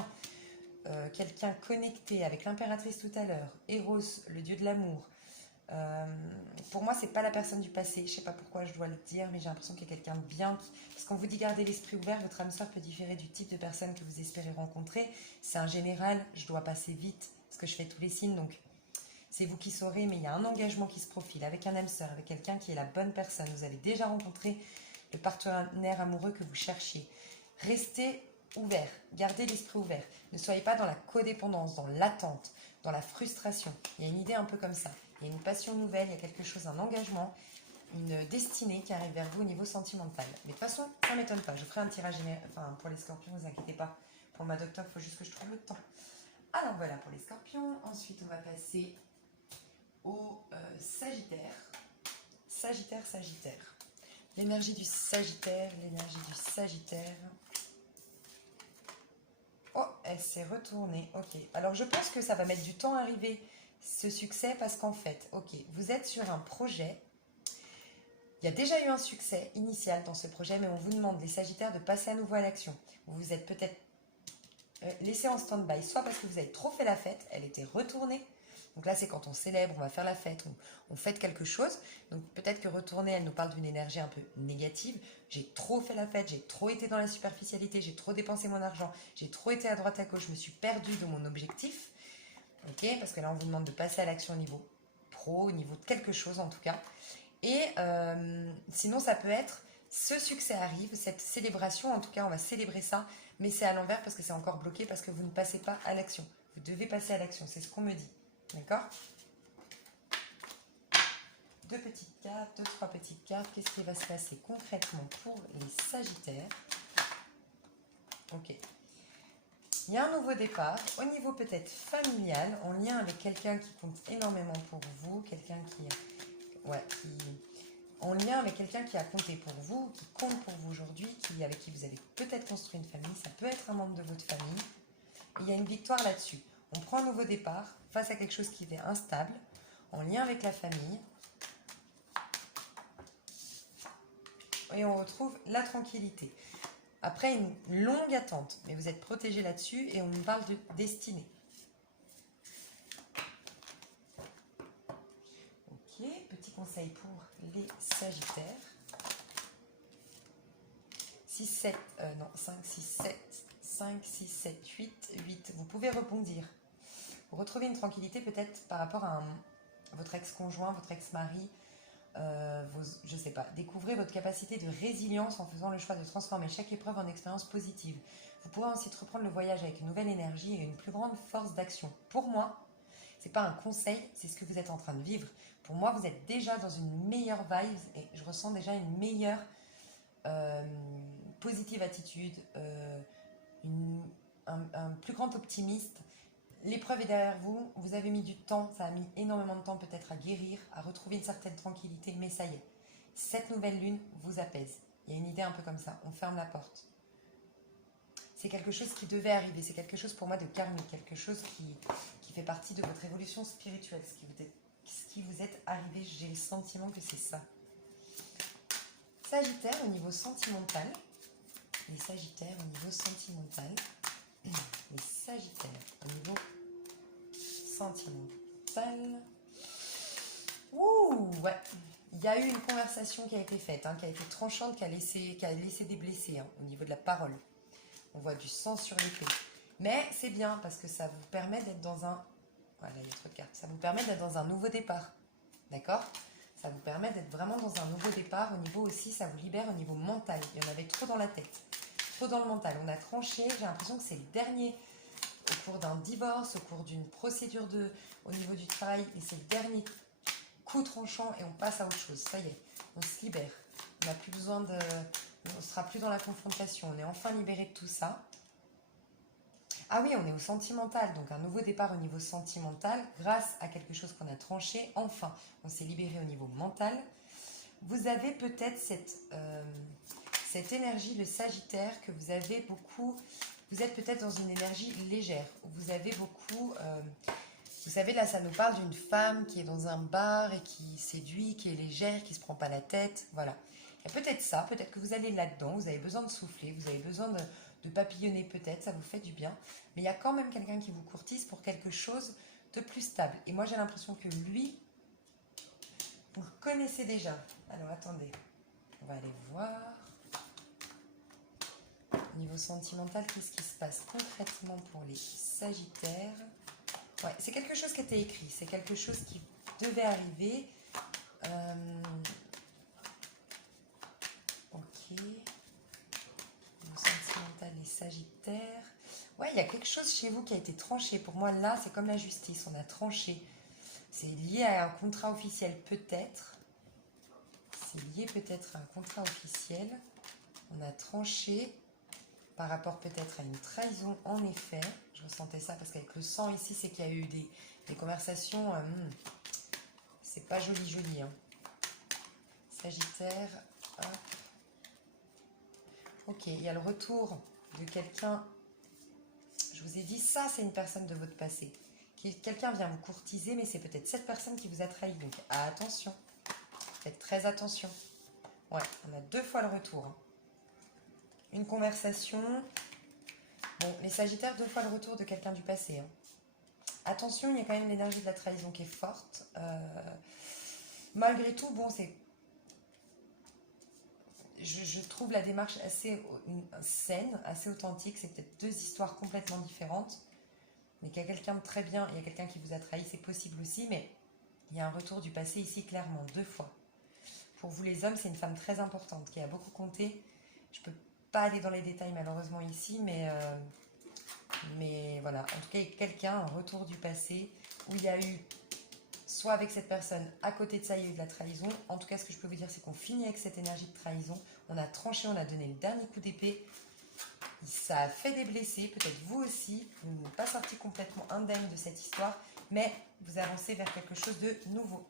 quelqu'un connecté avec l'impératrice tout à l'heure, Eros, le dieu de l'amour. Pour moi, c'est pas la personne du passé. Je sais pas pourquoi je dois le dire, mais j'ai l'impression qu'il y a quelqu'un de bien. Parce qu'on vous dit garder l'esprit ouvert, votre âme sœur peut différer du type de personne que vous espérez rencontrer. C'est un général, je dois passer vite parce que je fais tous les signes, donc c'est vous qui saurez. Mais il y a un engagement qui se profile avec un âme sœur, avec quelqu'un qui est la bonne personne. Vous avez déjà rencontré le partenaire amoureux que vous cherchiez. Restez ouvert, gardez l'esprit ouvert. Ne soyez pas dans la codépendance, dans l'attente, dans la frustration. Il y a une idée un peu comme ça. Il y a une passion nouvelle, il y a quelque chose, un engagement, une destinée qui arrive vers vous au niveau sentimental. Mais de toute façon, ça ne m'étonne pas. Je ferai un tirage général, enfin pour les scorpions, ne vous inquiétez pas. Pour ma docteur, il faut juste que je trouve le temps. Alors voilà pour les scorpions. Ensuite, on va passer au Sagittaire. Sagittaire, Sagittaire. L'énergie du Sagittaire, l'énergie du Sagittaire. Oh, elle s'est retournée. Ok. Alors, je pense que ça va mettre du temps à arriver, ce succès, parce qu'en fait, ok, vous êtes sur un projet. Il y a déjà eu un succès initial dans ce projet, mais on vous demande, les Sagittaires, de passer à nouveau à l'action. Vous vous êtes peut-être laissé en stand-by, soit parce que vous avez trop fait la fête, elle était retournée. Donc là, c'est quand on célèbre, on va faire la fête, on fête quelque chose. Donc peut-être que retourner, elle nous parle d'une énergie un peu négative. J'ai trop fait la fête, j'ai trop été dans la superficialité, j'ai trop dépensé mon argent, j'ai trop été à droite à gauche, je me suis perdue de mon objectif. Ok, parce que là, on vous demande de passer à l'action au niveau pro, au niveau de quelque chose en tout cas. Et sinon, ça peut être, ce succès arrive, cette célébration, en tout cas, on va célébrer ça, mais c'est à l'envers parce que c'est encore bloqué, parce que vous ne passez pas à l'action. Vous devez passer à l'action, c'est ce qu'on me dit. D'accord? Deux petites cartes, trois petites cartes. Qu'est-ce qui va se passer concrètement pour les Sagittaires? Ok. Il y a un nouveau départ, au niveau peut-être familial, en lien avec quelqu'un qui compte énormément pour vous, quelqu'un en lien avec quelqu'un qui a compté pour vous, qui compte pour vous aujourd'hui, avec qui vous avez peut-être construit une famille, ça peut être un membre de votre famille. Et il y a une victoire là-dessus. On prend un nouveau départ face à quelque chose qui est instable, en lien avec la famille. Et on retrouve la tranquillité. Après une longue attente, mais vous êtes protégé là-dessus et on nous parle de destinée. Ok, petit conseil pour les Sagittaires. 6, 7, non, 5, 6, 7, 5, 6, 7, 8, 8. Vous pouvez rebondir. Vous retrouvez une tranquillité peut-être par rapport à votre ex-conjoint, votre ex-mari. Je ne sais pas. Découvrez votre capacité de résilience en faisant le choix de transformer chaque épreuve en expérience positive. Vous pourrez ensuite reprendre le voyage avec une nouvelle énergie et une plus grande force d'action. Pour moi, ce n'est pas un conseil, c'est ce que vous êtes en train de vivre. Pour moi, vous êtes déjà dans une meilleure vibe et je ressens déjà une meilleure positive attitude, un plus grand optimiste. L'épreuve est derrière vous, vous avez mis du temps, ça a mis énormément de temps peut-être à guérir, à retrouver une certaine tranquillité, mais ça y est, cette nouvelle lune vous apaise. Il y a une idée un peu comme ça, on ferme la porte. C'est quelque chose qui devait arriver, c'est quelque chose pour moi de karmique, quelque chose qui fait partie de votre évolution spirituelle, ce qui vous est arrivé, j'ai le sentiment que c'est ça. Sagittaire au niveau sentimental, les Sagittaires au niveau sentimental, les Sagittaires au niveau sentimental. Ouh, ouais. Il y a eu une conversation qui a été faite, qui a été tranchante, qui a laissé des blessés au niveau de la parole. On voit du sang sur l'épée. Mais c'est bien parce que ça vous permet d'être dans un... Voilà, il y a trop de cartes. Ça vous permet d'être dans un nouveau départ. D'accord? Ça vous permet d'être vraiment dans un nouveau départ. Au niveau aussi, ça vous libère au niveau mental. Il y en avait trop dans la tête. Trop dans le mental. On a tranché. J'ai l'impression que c'est le dernier au cours d'un divorce, au cours d'une procédure au niveau du travail. Et c'est le dernier coup tranchant et on passe à autre chose. Ça y est, on se libère. On n'a plus besoin de... On ne sera plus dans la confrontation. On est enfin libéré de tout ça. Ah oui, on est au sentimental, donc un nouveau départ au niveau sentimental grâce à quelque chose qu'on a tranché. Enfin, on s'est libéré au niveau mental. Vous avez peut-être cette énergie, le Sagittaire, que vous avez beaucoup... Vous êtes peut-être dans une énergie légère. Vous avez beaucoup... vous savez, là, ça nous parle d'une femme qui est dans un bar et qui séduit, qui est légère, qui ne se prend pas la tête. Voilà. Il y a peut-être ça, peut-être que vous allez là-dedans, vous avez besoin de souffler, vous avez besoin de papillonner peut-être, ça vous fait du bien. Mais il y a quand même quelqu'un qui vous courtise pour quelque chose de plus stable. Et moi, j'ai l'impression que lui, vous le connaissez déjà. Alors, attendez, on va aller voir. Au niveau sentimental, qu'est-ce qui se passe concrètement pour les Sagittaires? Ouais, c'est quelque chose qui était écrit, c'est quelque chose qui devait arriver. Ok. Niveau sentimental, les Sagittaires. Ouais, il y a quelque chose chez vous qui a été tranché. Pour moi, là, c'est comme la justice, on a tranché. C'est lié à un contrat officiel, peut-être. C'est lié peut-être à un contrat officiel. On a tranché par rapport peut-être à une trahison, en effet. Je ressentais ça parce qu'avec le sang ici, c'est qu'il y a eu des conversations. C'est pas joli, joli. Hein. Sagittaire. Hop. Ok, il y a le retour de quelqu'un. Je vous ai dit, ça, c'est une personne de votre passé. Quelqu'un vient vous courtiser, mais c'est peut-être cette personne qui vous a trahi. Donc, attention. Faites très attention. Ouais, on a 2 fois le retour. Hein. Une conversation. Bon, les Sagittaires, 2 fois le retour de quelqu'un du passé. Hein. Attention, il y a quand même l'énergie de la trahison qui est forte. Malgré tout, bon, c'est... Je trouve la démarche assez saine, assez authentique. C'est peut-être 2 histoires complètement différentes. Mais qu'il y a quelqu'un de très bien, il y a quelqu'un qui vous a trahi, c'est possible aussi. Mais il y a un retour du passé ici, clairement, 2 fois. Pour vous les hommes, c'est une femme très importante qui a beaucoup compté. Je ne peux pas aller dans les détails malheureusement ici, mais voilà. En tout cas, il y a quelqu'un, un retour du passé, où il y a eu, soit avec cette personne, à côté de ça, il y a eu de la trahison. En tout cas, ce que je peux vous dire, c'est qu'on finit avec cette énergie de trahison. On a tranché, on a donné le dernier coup d'épée. Ça a fait des blessés, peut-être vous aussi. Vous n'êtes pas sorti complètement indemne de cette histoire, mais vous avancez vers quelque chose de nouveau.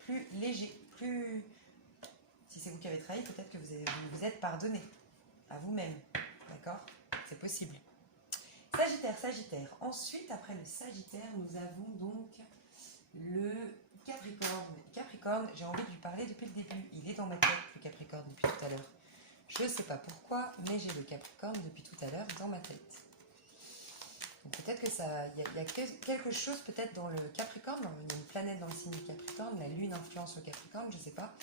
Plus léger, plus... Si c'est vous qui avez trahi, peut-être que vous vous êtes pardonné à vous-même. D'accord? C'est possible. Sagittaire, Sagittaire. Ensuite, après le Sagittaire, nous avons donc le Capricorne. Capricorne, j'ai envie de lui parler depuis le début. Il est dans ma tête, le Capricorne, depuis tout à l'heure. Je ne sais pas pourquoi, mais j'ai le Capricorne depuis tout à l'heure dans ma tête. Peut-être que ça, il y a quelque chose peut-être dans le Capricorne. Il y a une planète dans le signe du Capricorne. La Lune influence le Capricorne, je ne sais pas.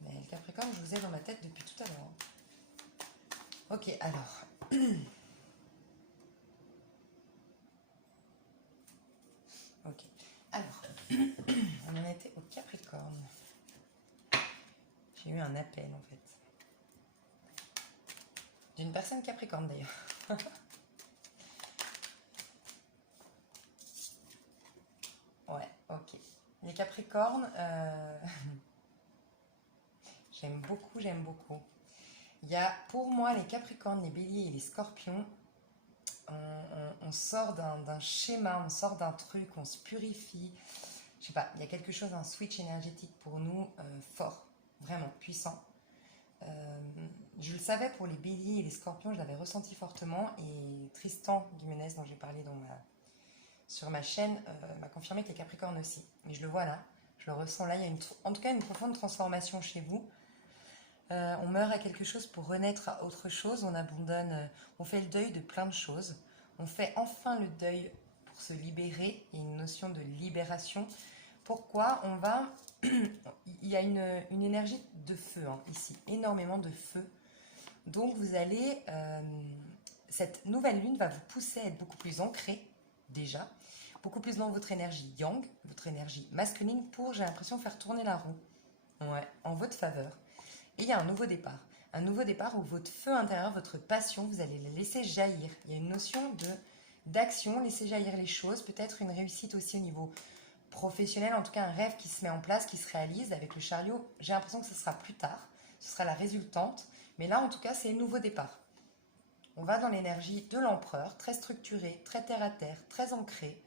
Mais le Capricorne, je vous ai dans ma tête depuis tout à l'heure. Ok, alors. Ok. Alors, on en était au Capricorne. J'ai eu un appel en fait. D'une personne Capricorne d'ailleurs. Ouais, ok. Les Capricornes, j'aime beaucoup, j'aime beaucoup. Il y a pour moi les Capricornes, les Béliers et les Scorpions. On sort d'un schéma, on sort d'un truc, on se purifie. Je sais pas, il y a quelque chose, un switch énergétique pour nous fort, vraiment puissant. Je le savais pour les Béliers et les Scorpions, je l'avais ressenti fortement. Et Tristan Guimenez, dont j'ai parlé sur ma chaîne, m'a confirmé que les Capricornes aussi. Et je le vois là, je le ressens là. Il y a en tout cas une profonde transformation chez vous. On meurt à quelque chose pour renaître à autre chose. On abandonne, on fait le deuil de plein de choses. On fait enfin le deuil pour se libérer. Il y a une notion de libération. Pourquoi on va... Il y a une énergie de feu hein, ici, énormément de feu. Donc vous allez cette nouvelle lune va vous pousser à être beaucoup plus ancré, déjà, beaucoup plus dans votre énergie yang, votre énergie masculine, pour, j'ai l'impression, faire tourner la roue, ouais, en votre faveur. Et il y a un nouveau départ. Un nouveau départ où votre feu intérieur, votre passion, vous allez la laisser jaillir. Il y a une notion d'action, laisser jaillir les choses, peut-être une réussite aussi au niveau professionnel, en tout cas un rêve qui se met en place, qui se réalise avec le chariot. J'ai l'impression que ce sera plus tard, ce sera la résultante, mais là en tout cas c'est un nouveau départ. On va dans l'énergie de l'empereur, très structuré, très terre à terre, très ancré.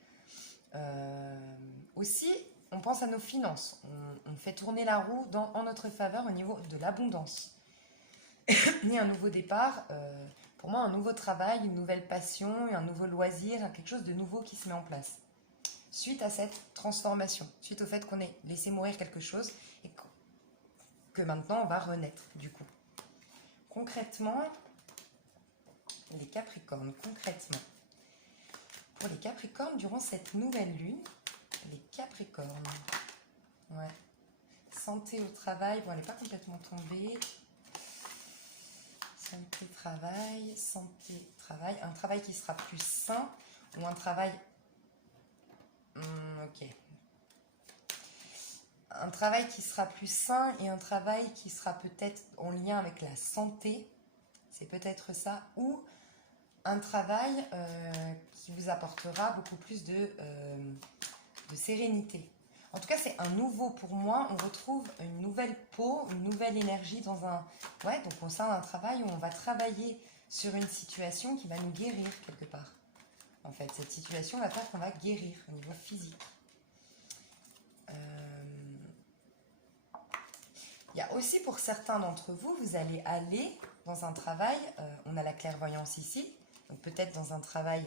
Aussi, on pense à nos finances, on fait tourner la roue en notre faveur au niveau de l'abondance. Et un nouveau départ, pour moi un nouveau travail, une nouvelle passion, un nouveau loisir, quelque chose de nouveau qui se met en place. Suite à cette transformation, suite au fait qu'on ait laissé mourir quelque chose et que maintenant on va renaître du coup. Concrètement, les Capricornes, concrètement. Pour les Capricornes, durant cette nouvelle lune, les Capricornes, ouais, santé au travail, bon elle n'est pas complètement tombée. Santé, travail, un travail qui sera plus sain ou un travail... ok. Un travail qui sera plus sain et un travail qui sera peut-être en lien avec la santé, c'est peut-être ça, ou un travail qui vous apportera beaucoup plus de sérénité. En tout cas, c'est un nouveau pour moi. On retrouve une nouvelle peau, une nouvelle énergie dans un... Ouais, donc au sein d'un travail où on va travailler sur une situation qui va nous guérir quelque part. En fait, cette situation va faire qu'on va guérir au niveau physique. Il y a aussi pour certains d'entre vous, vous allez aller dans un travail, on a la clairvoyance ici, donc peut-être dans un travail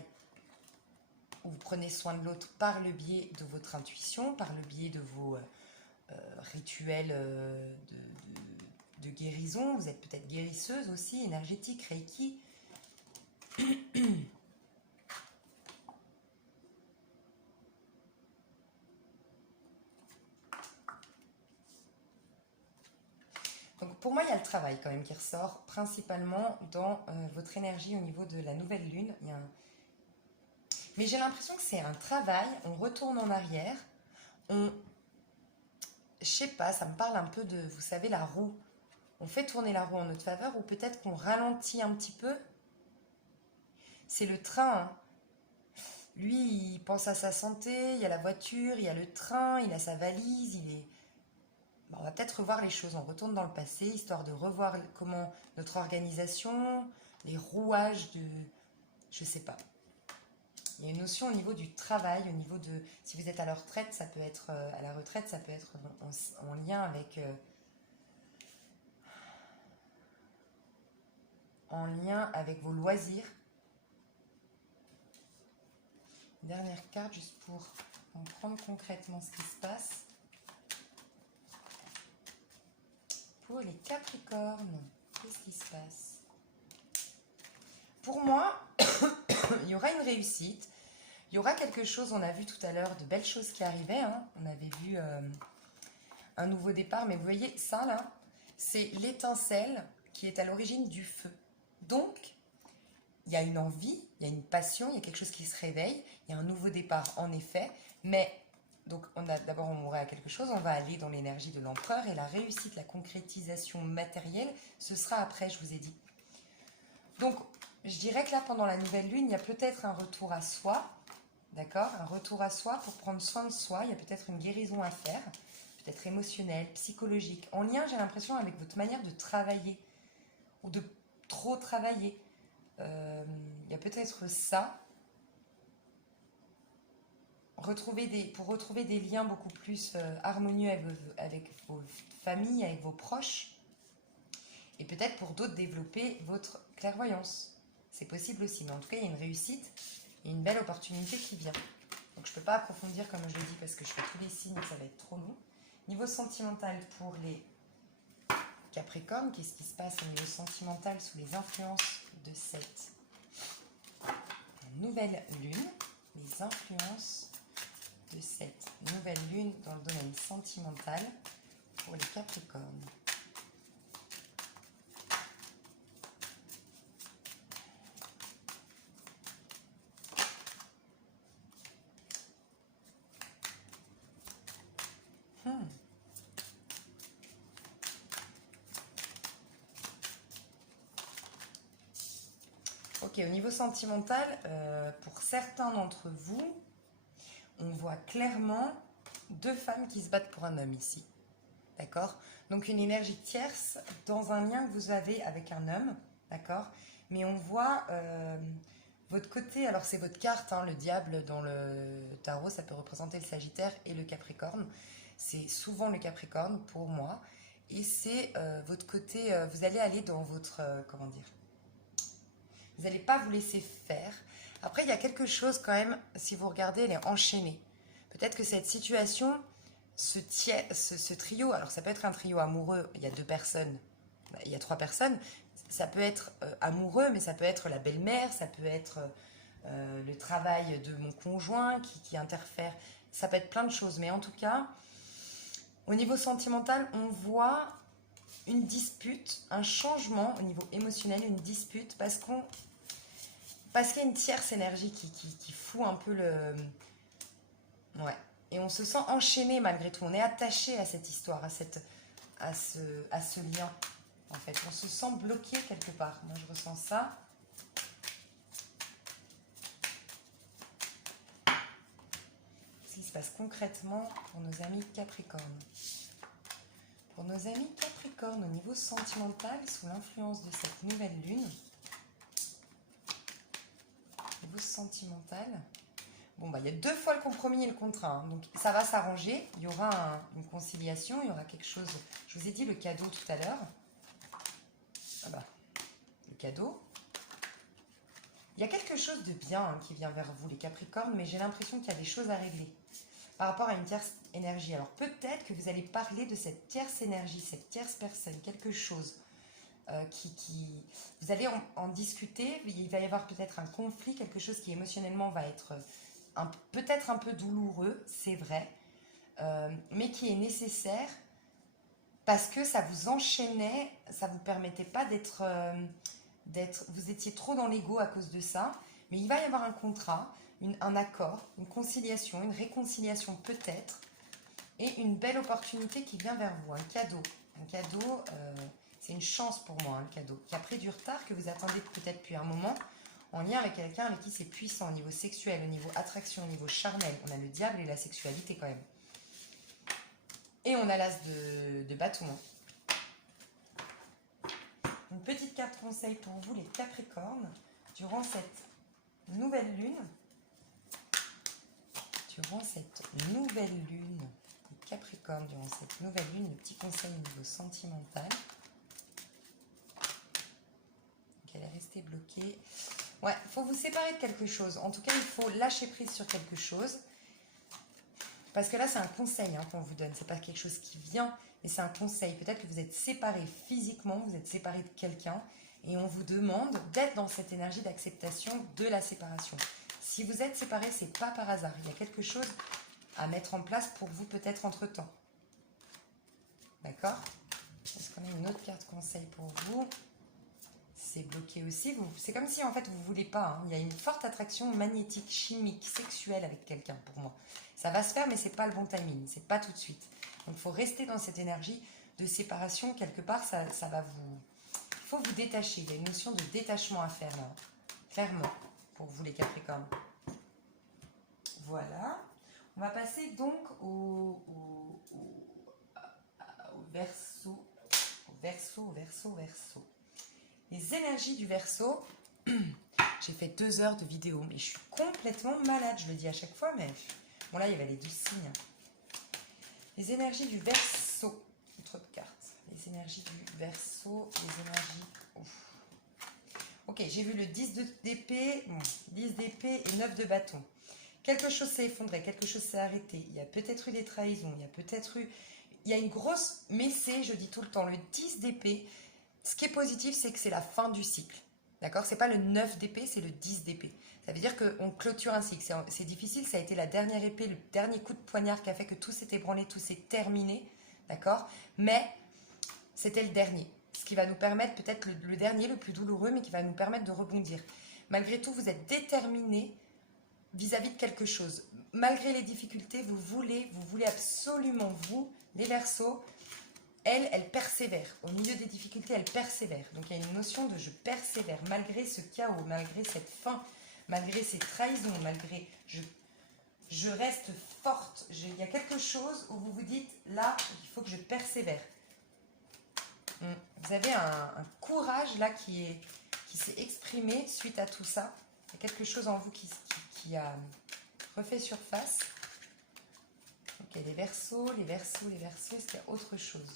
où vous prenez soin de l'autre par le biais de votre intuition, par le biais de vos rituels de guérison. Vous êtes peut-être guérisseuse aussi, énergétique, Reiki. Donc pour moi, il y a le travail quand même qui ressort principalement dans votre énergie au niveau de la nouvelle lune. Mais j'ai l'impression que c'est un travail, on retourne en arrière, je sais pas, ça me parle un peu de, vous savez, la roue. On fait tourner la roue en notre faveur ou peut-être qu'on ralentit un petit peu. C'est le train, hein. Lui, il pense à sa santé, il y a la voiture, il y a le train, il a sa valise, il est... Bon, on va peut-être revoir les choses, on retourne dans le passé, histoire de revoir comment notre organisation, les rouages de... Je sais pas. Il y a une notion au niveau du travail, au niveau de... Si vous êtes à la retraite, ça peut être... À la retraite, ça peut être en lien avec... en lien avec vos loisirs. Dernière carte, juste pour comprendre concrètement ce qui se passe. Pour les Capricornes, qu'est-ce qui se passe? Pour moi, il y aura une réussite. Il y aura quelque chose, on a vu tout à l'heure de belles choses qui arrivaient. Hein. On avait vu un nouveau départ, mais vous voyez, ça là, c'est l'étincelle qui est à l'origine du feu. Donc, il y a une envie, il y a une passion, il y a quelque chose qui se réveille, il y a un nouveau départ en effet, mais donc d'abord on mourrait à quelque chose, on va aller dans l'énergie de l'empereur et la réussite, la concrétisation matérielle, ce sera après, je vous ai dit. Donc, je dirais que là, pendant la nouvelle lune, il y a peut-être un retour à soi, d'accord? Un retour à soi pour prendre soin de soi, il y a peut-être une guérison à faire, peut-être émotionnelle, psychologique, en lien, j'ai l'impression, avec votre manière de travailler, ou de trop travailler. Il y a peut-être ça. Pour retrouver des liens beaucoup plus harmonieux avec vos familles, avec vos proches. Et peut-être pour d'autres développer votre clairvoyance. C'est possible aussi. Mais en tout cas, il y a une réussite et une belle opportunité qui vient. Donc je ne peux pas approfondir comme je le dis parce que je fais tous les signes et ça va être trop long. Niveau sentimental pour les Capricornes, qu'est-ce qui se passe au niveau sentimental sous les influences de cette nouvelle lune? Les influences de cette nouvelle lune dans le domaine sentimental pour les Capricornes. Ok, au niveau sentimental, pour certains d'entre vous, on voit clairement deux femmes qui se battent pour un homme ici. D'accord? Donc une énergie tierce dans un lien que vous avez avec un homme. D'accord? Mais on voit votre côté, alors c'est votre carte, hein, le diable dans le tarot, ça peut représenter le Sagittaire et le Capricorne. C'est souvent le Capricorne pour moi. Et c'est votre côté, vous allez aller dans votre, comment dire, vous n'allez pas vous laisser faire. Après, il y a quelque chose quand même, si vous regardez, elle est enchaînée. Peut-être que cette situation, ce trio, alors ça peut être un trio amoureux, il y a deux personnes, il y a trois personnes, ça peut être amoureux, mais ça peut être la belle-mère, ça peut être le travail de mon conjoint qui interfère, ça peut être plein de choses. Mais en tout cas, au niveau sentimental, on voit une dispute, un changement au niveau émotionnel, une dispute, parce qu'il y a une tierce énergie qui fout un peu le... Ouais. Et on se sent enchaîné malgré tout. On est attaché à cette histoire, à ce lien. En fait, on se sent bloqué quelque part. Moi, je ressens ça. Ce qui se passe concrètement pour nos amis Capricornes. Pour nos amis Capricornes, au niveau sentimental, sous l'influence de cette nouvelle lune, au niveau sentimental, bon, bah, il y a deux fois le compromis et le contrat, hein. Donc ça va s'arranger, il y aura une conciliation, il y aura quelque chose. Je vous ai dit le cadeau tout à l'heure. Ah bah, le cadeau. Il y a quelque chose de bien, hein, qui vient vers vous les Capricornes, mais j'ai l'impression qu'il y a des choses à régler par rapport à une tierce énergie. Alors peut-être que vous allez parler de cette tierce énergie, cette tierce personne, quelque chose vous allez en discuter. Il va y avoir peut-être un conflit, quelque chose qui émotionnellement va être peut-être un peu douloureux, c'est vrai, mais qui est nécessaire parce que ça vous enchaînait, ça vous permettait pas d'être, vous étiez trop dans l'ego à cause de ça, mais il va y avoir un contrat, un accord, une conciliation, une réconciliation peut-être, et une belle opportunité qui vient vers vous, un cadeau. Un cadeau, c'est une chance pour moi, un cadeau, qui a pris du retard, que vous attendez peut-être depuis un moment, en lien avec quelqu'un avec qui c'est puissant, au niveau sexuel, au niveau attraction, au niveau charnel. On a le diable et la sexualité quand même. Et on a l'as de bâton. Une petite carte conseil pour vous les Capricornes, durant cette nouvelle lune. Durant cette nouvelle lune, les Capricornes, durant cette nouvelle lune, le petit conseil au niveau sentimental. Donc elle est restée bloquée. Ouais, il faut vous séparer de quelque chose. En tout cas, il faut lâcher prise sur quelque chose. Parce que là, c'est un conseil, hein, qu'on vous donne. C'est pas quelque chose qui vient, mais c'est un conseil. Peut-être que vous êtes séparés physiquement, vous êtes séparés de quelqu'un, et on vous demande d'être dans cette énergie d'acceptation de la séparation. Si vous êtes séparés, c'est pas par hasard. Il y a quelque chose à mettre en place pour vous peut-être entre-temps. D'accord? Est-ce qu'on a une autre carte conseil pour vous? C'est bloqué aussi. C'est comme si en fait vous ne voulez pas, hein. Il y a une forte attraction magnétique, chimique, sexuelle avec quelqu'un pour moi. Ça va se faire, mais c'est pas le bon timing, c'est pas tout de suite. Donc il faut rester dans cette énergie de séparation. Quelque part, ça va vous... Il faut vous détacher. Il y a une notion de détachement à faire là, clairement, pour vous les Capricornes. Voilà. On va passer donc au Verseau. Au Verseau. Les énergies du Verseau. J'ai fait 2 heures de vidéo, mais je suis complètement malade, je le dis à chaque fois, mais bon là il y avait les 12 signes. Les énergies du Verseau. Trop de cartes. Les énergies du Verseau, les énergies... Ouf. Ok, j'ai vu le 10 d'épée, bon, 10 d'épée et 9 de bâton. Quelque chose s'est effondré, quelque chose s'est arrêté. Il y a peut-être eu des trahisons, il y a peut-être eu... Il y a une grosse... Mais c'est, je dis tout le temps, le 10 d'épée. Ce qui est positif, c'est que c'est la fin du cycle. D'accord? C'est pas le 9 d'épée, c'est le 10 d'épée. Ça veut dire qu'on clôture un cycle. C'est difficile, ça a été la dernière épée, le dernier coup de poignard qui a fait que tout s'est ébranlé, tout s'est terminé. D'accord? Mais c'était le dernier. Ce qui va nous permettre, peut-être le dernier, le plus douloureux, mais qui va nous permettre de rebondir. Malgré tout, vous êtes déterminé vis-à-vis de quelque chose. Malgré les difficultés, vous voulez absolument, vous, les Verseaux, elle persévère. Au milieu des difficultés, elle persévère. Donc il y a une notion de je persévère malgré ce chaos, malgré cette fin, malgré ces trahisons, malgré je reste forte. Il y a quelque chose où vous vous dites là, il faut que je persévère. Vous avez un courage là qui s'est exprimé suite à tout ça. Il y a quelque chose en vous qui a refait surface. Ok, les Verseaux, est-ce qu'il y a autre chose?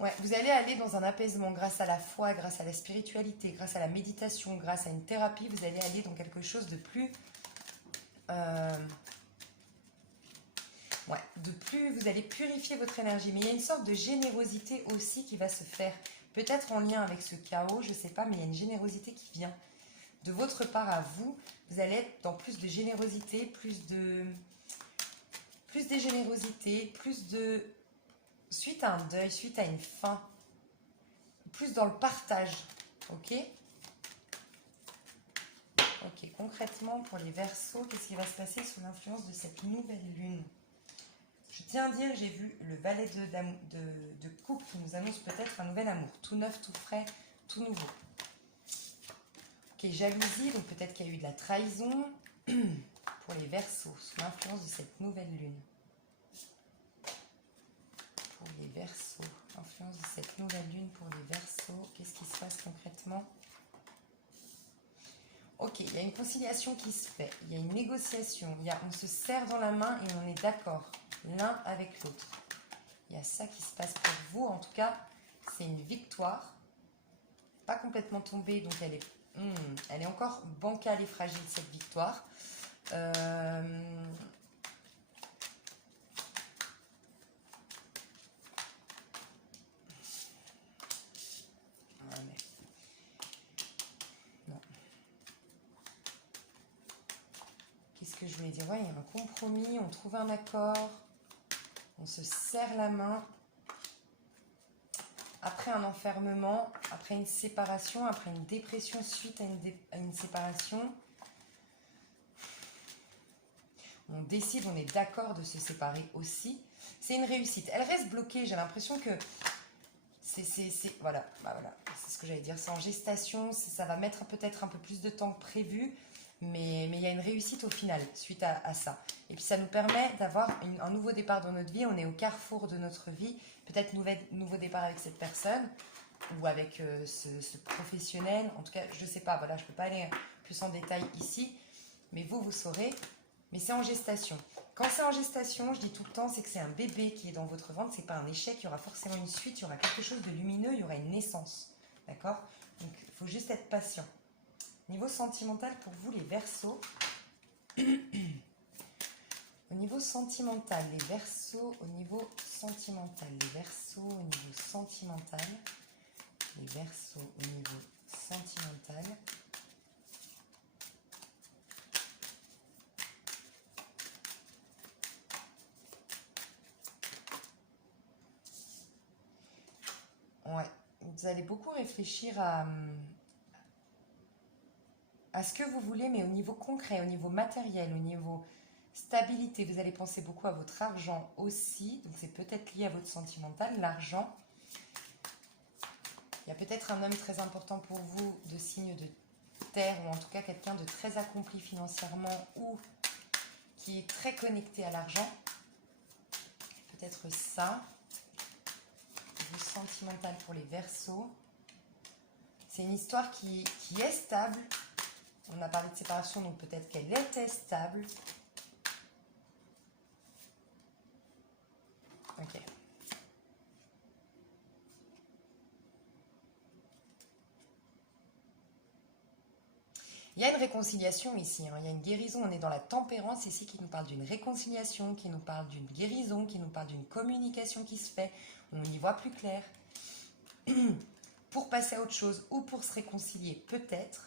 Ouais, vous allez aller dans un apaisement grâce à la foi, grâce à la spiritualité, grâce à la méditation, grâce à une thérapie. Vous allez aller dans quelque chose de plus... vous allez purifier votre énergie. Mais il y a une sorte de générosité aussi qui va se faire. Peut-être en lien avec ce chaos, je ne sais pas, mais il y a une générosité qui vient de votre part à vous. Vous allez être dans plus de générosité, plus de générosité, plus de... Suite à un deuil, suite à une fin, plus dans le partage, ok? Ok, concrètement, pour les Verseaux, qu'est-ce qui va se passer sous l'influence de cette nouvelle lune? Je tiens à dire, j'ai vu le valet de coupe qui nous annonce peut-être un nouvel amour, tout neuf, tout frais, tout nouveau. Ok, jalousie, donc peut-être qu'il y a eu de la trahison pour les Verseaux, sous l'influence de cette nouvelle lune. Pour les Verseaux, influence de cette nouvelle lune pour les Verseaux, qu'est-ce qui se passe concrètement? Ok, il y a une conciliation qui se fait, il y a une négociation, on se serre dans la main et on est d'accord l'un avec l'autre. Il y a ça qui se passe pour vous, en tout cas, c'est une victoire. Pas complètement tombée, donc elle est encore bancale et fragile, cette victoire. Qu'est-ce que je voulais dire? Ouais, il y a un compromis, on trouve un accord, on se serre la main. Après un enfermement, après une séparation, après une dépression suite à une séparation, on décide, on est d'accord de se séparer aussi. C'est une réussite. Elle reste bloquée, j'ai l'impression que voilà, c'est ce que j'allais dire. C'est en gestation, ça va mettre peut-être un peu plus de temps que prévu, mais il y a une réussite au final suite à ça. Et puis ça nous permet d'avoir un nouveau départ dans notre vie. On est au carrefour de notre vie. Peut-être nouveau départ avec cette personne ou avec ce professionnel. En tout cas, je ne sais pas. Voilà, je ne peux pas aller plus en détail ici, mais vous saurez. Mais c'est en gestation. Quand c'est en gestation, je dis tout le temps, c'est que c'est un bébé qui est dans votre ventre. C'est pas un échec. Il y aura forcément une suite. Il y aura quelque chose de lumineux. Il y aura une naissance. D'accord? Donc, il faut juste être patient. Niveau sentimental pour vous, les Verseaux. Au niveau sentimental, les Verseaux, au niveau sentimental, les Verseaux, au niveau sentimental, les Verseaux, au niveau sentimental. Ouais, vous allez beaucoup réfléchir à ce que vous voulez, mais au niveau concret, au niveau matériel, au niveau stabilité. Vous allez penser beaucoup à votre argent aussi, donc c'est peut-être lié à votre sentimental, l'argent. Il y a peut-être un homme très important pour vous de signe de terre, ou en tout cas quelqu'un de très accompli financièrement ou qui est très connecté à l'argent. Peut-être ça. Le sentimental pour les Verseaux. C'est une histoire qui est stable. On a parlé de séparation, donc peut-être qu'elle était stable. Ok. Il y a une réconciliation ici, hein. Il y a une guérison, on est dans la tempérance ici qui nous parle d'une réconciliation, qui nous parle d'une guérison, qui nous parle d'une communication qui se fait, on y voit plus clair. Pour passer à autre chose ou pour se réconcilier, peut-être.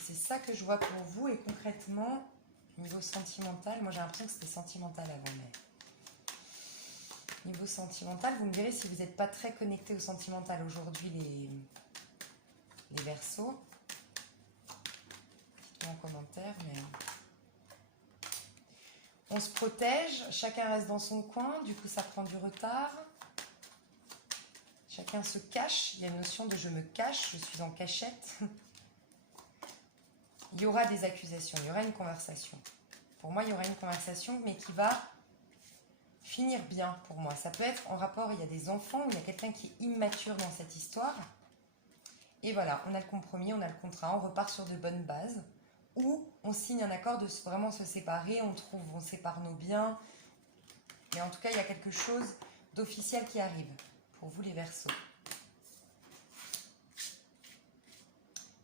C'est ça que je vois pour vous et concrètement, niveau sentimental, moi j'ai l'impression que c'était sentimental avant, mais... Niveau sentimental, vous me direz si vous n'êtes pas très connecté au sentimental aujourd'hui, les Verseaux. Dites-moi en commentaire, mais... On se protège, chacun reste dans son coin, du coup ça prend du retard. Chacun se cache, il y a une notion de je me cache, je suis en cachette. Il y aura des accusations, il y aura une conversation. Pour moi, il y aura une conversation, mais qui va finir bien pour moi. Ça peut être en rapport, il y a des enfants, ou il y a quelqu'un qui est immature dans cette histoire. Et voilà, on a le compromis, on a le contrat, on repart sur de bonnes bases. Ou on signe un accord de vraiment se séparer, on sépare nos biens. Mais en tout cas, il y a quelque chose d'officiel qui arrive pour vous les Verseaux.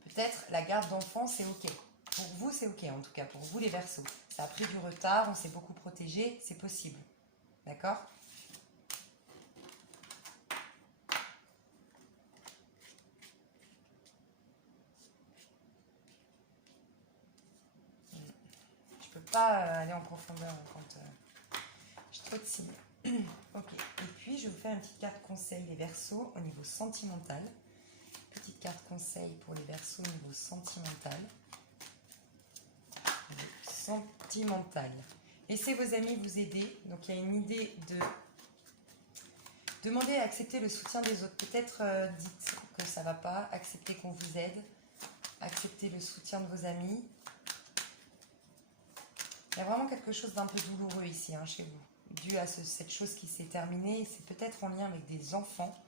Peut-être la garde d'enfants, c'est ok. Pour vous, c'est ok en tout cas, pour vous les Verseaux. Ça a pris du retard, on s'est beaucoup protégé, c'est possible. D'accord ? Je peux pas aller en profondeur quand j'ai trop de signes. Ok, et puis je vais vous faire une petite carte conseil les Verseaux au niveau sentimental. Petite carte conseil pour les Verseaux au niveau sentimental. Sentimental. Laissez vos amis vous aider. Donc il y a une idée de demander à accepter le soutien des autres. Peut-être dites que ça ne va pas, acceptez qu'on vous aide, acceptez le soutien de vos amis. Il y a vraiment quelque chose d'un peu douloureux ici chez vous, dû à cette chose qui s'est terminée. C'est peut-être en lien avec des enfants.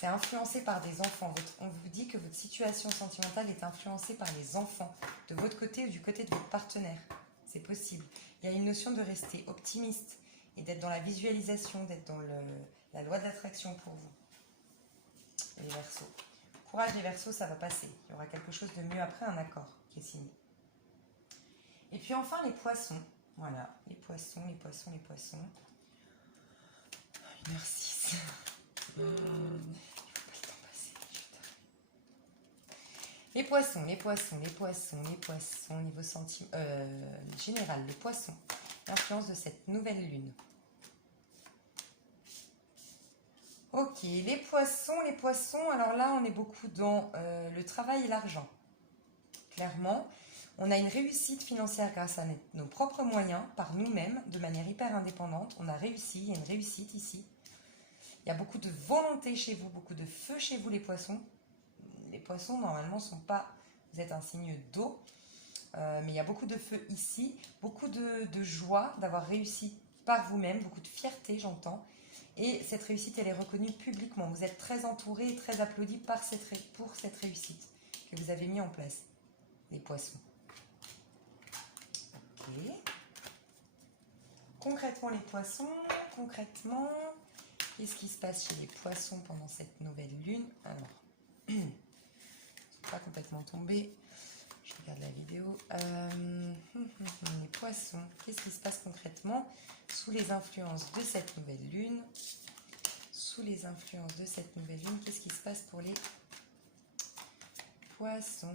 C'est influencé par des enfants. On vous dit que votre situation sentimentale est influencée par les enfants, de votre côté ou du côté de votre partenaire. C'est possible. Il y a une notion de rester optimiste et d'être dans la visualisation, d'être dans la loi de l'attraction pour vous. Et les Verseaux. Courage les Verseaux, ça va passer. Il y aura quelque chose de mieux après, un accord qui est signé. Et puis enfin les Poissons. Voilà, les Poissons, les Poissons, les Poissons. 1h06. Les Poissons, les Poissons, les Poissons, les Poissons, niveau général, les Poissons. L'influence de cette nouvelle lune. Ok, les Poissons, alors là on est beaucoup dans le travail et l'argent. Clairement, on a une réussite financière grâce à nos propres moyens, par nous-mêmes, de manière hyper indépendante. On a réussi, il y a une réussite ici. Il y a beaucoup de volonté chez vous, beaucoup de feu chez vous les Poissons. Les Poissons normalement sont pas, vous êtes un signe d'eau, mais il y a beaucoup de feu ici, beaucoup de joie d'avoir réussi par vous-même, beaucoup de fierté j'entends. Et cette réussite, elle est reconnue publiquement. Vous êtes très entouré et très applaudi pour cette réussite que vous avez mis en place, les Poissons. Ok. Concrètement, les Poissons, qu'est-ce qui se passe chez les Poissons pendant cette nouvelle lune? Alors, je ne suis pas complètement tombée. Je regarde la vidéo. Les Poissons, qu'est-ce qui se passe concrètement sous les influences de cette nouvelle lune? Sous les influences de cette nouvelle lune, qu'est-ce qui se passe pour les Poissons?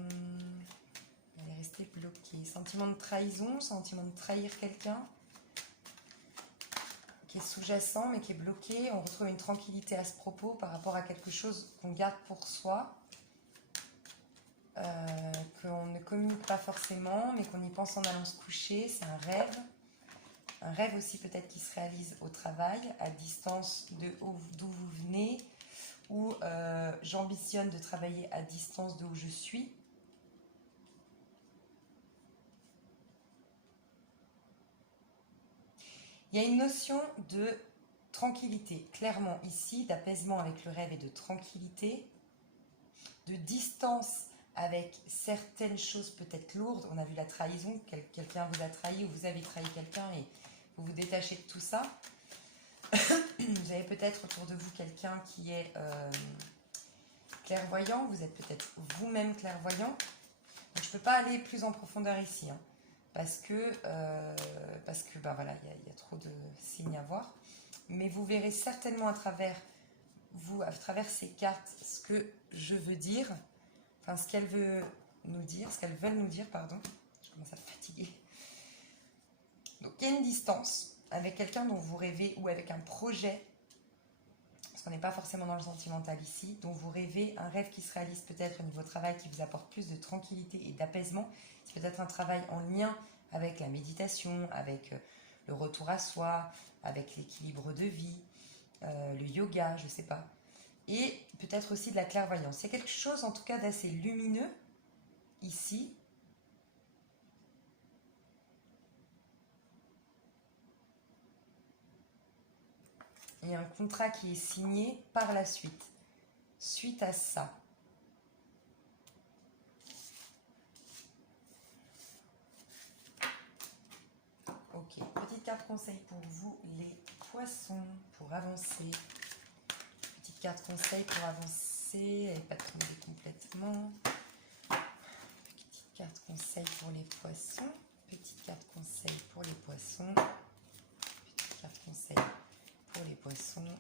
Elle est restée bloquée. Sentiment de trahison, sentiment de trahir quelqu'un qui est sous-jacent mais qui est bloqué. On retrouve une tranquillité à ce propos par rapport à quelque chose qu'on garde pour soi, qu'on ne communique pas forcément, mais qu'on y pense en allant se coucher. C'est un rêve. Un rêve aussi peut-être qui se réalise au travail, à distance d'où vous venez, ou j'ambitionne de travailler à distance d'où je suis. Il y a une notion de tranquillité, clairement ici, d'apaisement avec le rêve et de tranquillité, de distance avec certaines choses peut-être lourdes. On a vu la trahison, quelqu'un vous a trahi ou vous avez trahi quelqu'un et vous vous détachez de tout ça. Vous avez peut-être autour de vous quelqu'un qui est clairvoyant, vous êtes peut-être vous-même clairvoyant. Donc, je ne peux pas aller plus en profondeur ici, parce que voilà, il y a trop de signes à voir. Mais vous verrez certainement à travers ces cartes, ce que je veux dire, enfin ce qu'elles veulent nous dire, pardon. Je commence à me fatiguer. Donc il y a une distance avec quelqu'un dont vous rêvez ou avec un projet, parce qu'on n'est pas forcément dans le sentimental ici, dont vous rêvez, un rêve qui se réalise peut-être au niveau travail, qui vous apporte plus de tranquillité et d'apaisement. C'est peut-être un travail en lien avec la méditation, avec le retour à soi, avec l'équilibre de vie, le yoga, je ne sais pas. Et peut-être aussi de la clairvoyance. Il y a quelque chose en tout cas d'assez lumineux ici. Et un contrat qui est signé par la suite. Suite à ça. Ok, petite carte conseil pour vous les poissons, pour avancer. Petite carte conseil pour avancer, elle n'est pas tombée complètement. Petite carte conseil pour les poissons. Petite carte conseil pour les poissons. Petite carte conseil pour les poissons.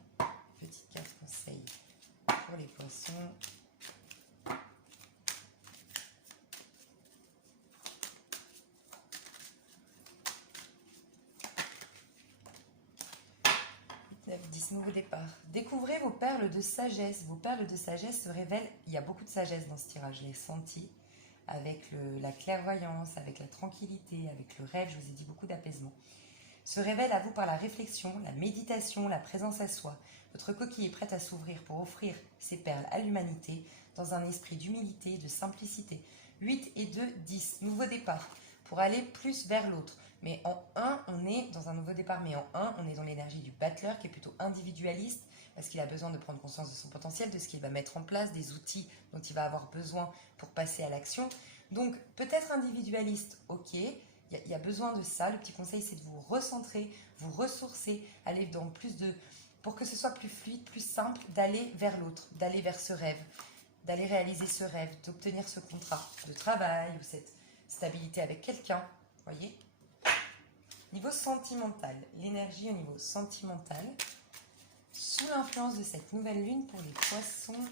Petite carte conseil pour les poissons. Nouveau départ. Découvrez vos perles de sagesse. Vos perles de sagesse se révèlent. Il y a beaucoup de sagesse dans ce tirage, je l'ai senti. Avec la clairvoyance, avec la tranquillité, avec le rêve, je vous ai dit beaucoup d'apaisement. Se révèle à vous par la réflexion, la méditation, la présence à soi. Votre coquille est prête à s'ouvrir pour offrir ses perles à l'humanité dans un esprit d'humilité, de simplicité. 8 et 2, 10. Nouveau départ. Pour aller plus vers l'autre. Mais en 1, on est dans un nouveau départ. Mais en 1, on est dans l'énergie du battleur qui est plutôt individualiste parce qu'il a besoin de prendre conscience de son potentiel, de ce qu'il va mettre en place, des outils dont il va avoir besoin pour passer à l'action. Donc, peut-être individualiste, ok, il y a besoin de ça. Le petit conseil, c'est de vous recentrer, vous ressourcer, aller dans plus de... pour que ce soit plus fluide, plus simple, d'aller vers l'autre, d'aller vers ce rêve, d'aller réaliser ce rêve, d'obtenir ce contrat de travail ou cette stabilité avec quelqu'un, voyez. Niveau sentimental, l'énergie au niveau sentimental, sous l'influence de cette nouvelle lune pour les poissons,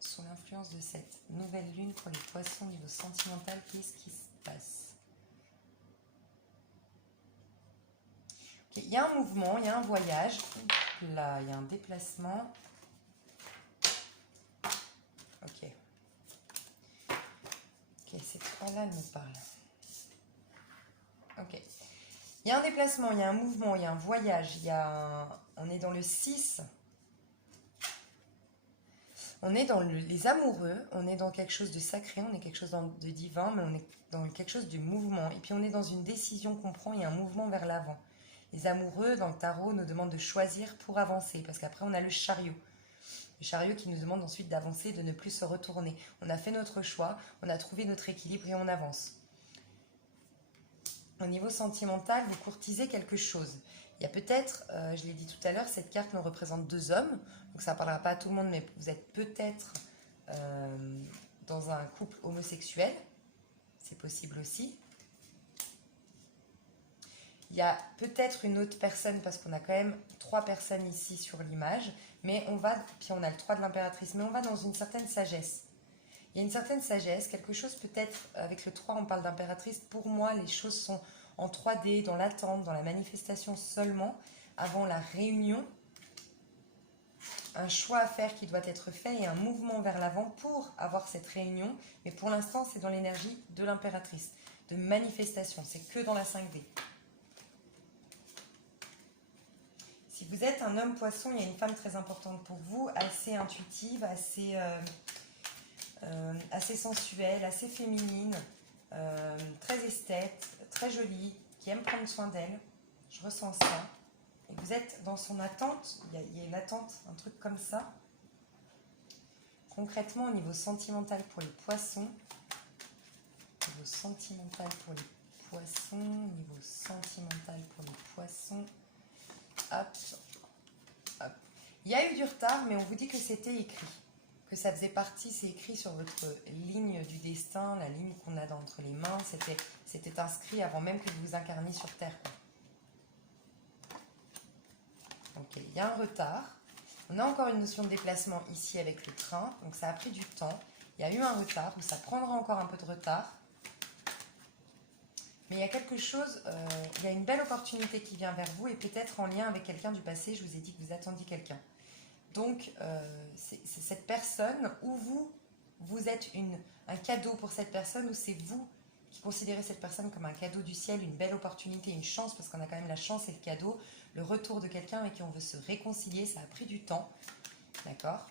sous l'influence de cette nouvelle lune pour les poissons, niveau sentimental, qu'est-ce qui se passe? Okay, il y a un mouvement, il y a un voyage, là, il y a un déplacement. Ok. Ok, ces trois-là nous parlent. Ok. Il y a un déplacement, il y a un mouvement, il y a un voyage, on est dans le 6. On est dans les amoureux, on est dans quelque chose de sacré, on est quelque chose de divin, mais on est dans quelque chose de mouvement. Et puis on est dans une décision qu'on prend et un mouvement vers l'avant. Les amoureux, dans le tarot, nous demandent de choisir pour avancer, parce qu'après on a le chariot. Le chariot qui nous demande ensuite d'avancer, de ne plus se retourner. On a fait notre choix, on a trouvé notre équilibre et on avance. Au niveau sentimental, vous courtisez quelque chose. Il y a peut-être, je l'ai dit tout à l'heure, cette carte nous représente 2 hommes. Donc ça ne parlera pas à tout le monde, mais vous êtes peut-être dans un couple homosexuel. C'est possible aussi. Il y a peut-être une autre personne, parce qu'on a quand même 3 personnes ici sur l'image. Mais on va, puis on a le 3 de l'impératrice, mais on va dans une certaine sagesse. Il y a une certaine sagesse, quelque chose peut-être, avec le 3 on parle d'impératrice, pour moi les choses sont en 3D, dans l'attente, dans la manifestation seulement, avant la réunion, un choix à faire qui doit être fait et un mouvement vers l'avant pour avoir cette réunion, mais pour l'instant c'est dans l'énergie de l'impératrice, de manifestation, c'est que dans la 5D. Si vous êtes un homme poisson, il y a une femme très importante pour vous, assez intuitive, assez sensuelle, assez féminine, très esthète, très jolie, qui aime prendre soin d'elle. Je ressens ça. Et vous êtes dans son attente, il y a une attente, un truc comme ça. Concrètement, au niveau sentimental pour les poissons, niveau sentimental pour les poissons, niveau sentimental pour les poissons, hop, hop. Il y a eu du retard, mais on vous dit que c'était écrit. Que ça faisait partie, c'est écrit sur votre ligne du destin, la ligne qu'on a entre les mains, c'était inscrit avant même que vous vous incarniez sur Terre. Ok, il y a un retard. On a encore une notion de déplacement ici avec le train, donc ça a pris du temps. Il y a eu un retard, ou ça prendra encore un peu de retard. Mais il y a quelque chose, il y a une belle opportunité qui vient vers vous et peut-être en lien avec quelqu'un du passé. Je vous ai dit que vous attendiez quelqu'un. Donc, c'est cette personne où vous êtes un cadeau pour cette personne, ou c'est vous qui considérez cette personne comme un cadeau du ciel, une belle opportunité, une chance, parce qu'on a quand même la chance et le cadeau, le retour de quelqu'un avec qui on veut se réconcilier, ça a pris du temps, d'accord?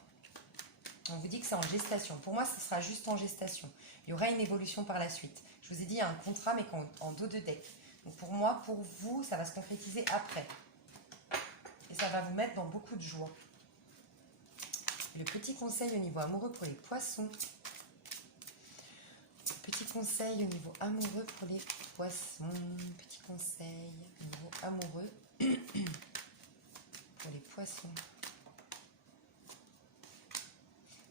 On vous dit que c'est en gestation. Pour moi, ce sera juste en gestation. Il y aura une évolution par la suite. Je vous ai dit, il y a un contrat, mais en dos de deck. Donc pour moi, pour vous, ça va se concrétiser après. Et ça va vous mettre dans beaucoup de joie. Et le petit conseil au niveau amoureux pour les poissons. Petit conseil au niveau amoureux pour les poissons. Petit conseil au niveau amoureux pour les poissons.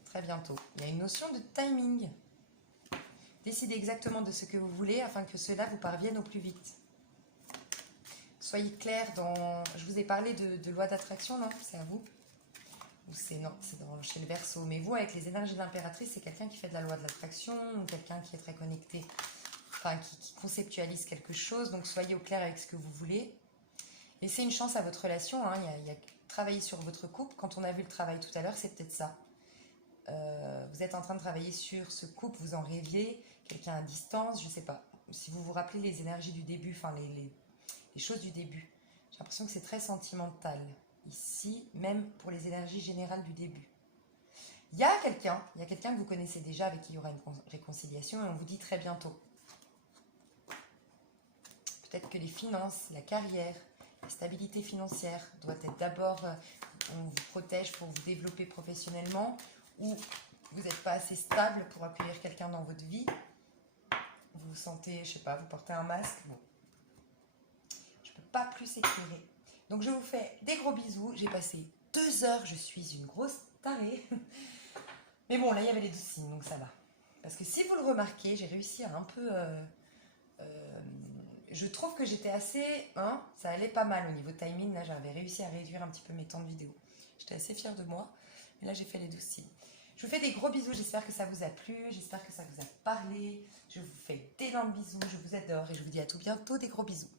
Très bientôt. Il y a une notion de timing. Décidez exactement de ce que vous voulez afin que cela vous parvienne au plus vite. Soyez clair dans... Je vous ai parlé de loi d'attraction, non? C'est à vous? Ou c'est non, c'est chez le Verseau. Mais vous, avec les énergies de l'impératrice, c'est quelqu'un qui fait de la loi de l'attraction, ou quelqu'un qui est très connecté, enfin qui conceptualise quelque chose. Donc soyez au clair avec ce que vous voulez. Laissez une chance à votre relation. Hein. Il y a travailler sur votre couple. Quand on a vu le travail tout à l'heure, c'est peut-être ça. Vous êtes en train de travailler sur ce couple, vous en rêviez, quelqu'un à distance, je ne sais pas. Si vous vous rappelez les énergies du début, enfin les choses du début, j'ai l'impression que c'est très sentimental. Ici, même pour les énergies générales du début. Il y a quelqu'un que vous connaissez déjà avec qui il y aura une réconciliation et on vous dit très bientôt. Peut-être que les finances, la carrière, la stabilité financière doit être d'abord, on vous protège pour vous développer professionnellement ou vous n'êtes pas assez stable pour accueillir quelqu'un dans votre vie. Vous vous sentez, je sais pas, vous portez un masque. Bon, je ne peux pas plus éclairer. Donc je vous fais des gros bisous. J'ai passé 2 heures, je suis une grosse tarée. Mais bon, là il y avait les 12 signes, donc ça va. Parce que si vous le remarquez, j'ai réussi à un peu... je trouve que j'étais assez... Hein, ça allait pas mal au niveau timing. Là, j'avais réussi à réduire un petit peu mes temps de vidéo. J'étais assez fière de moi. Mais là, j'ai fait les 12 signes. Je vous fais des gros bisous. J'espère que ça vous a plu. J'espère que ça vous a parlé. Je vous fais d'énormes bisous. Je vous adore. Et je vous dis à tout bientôt. Des gros bisous.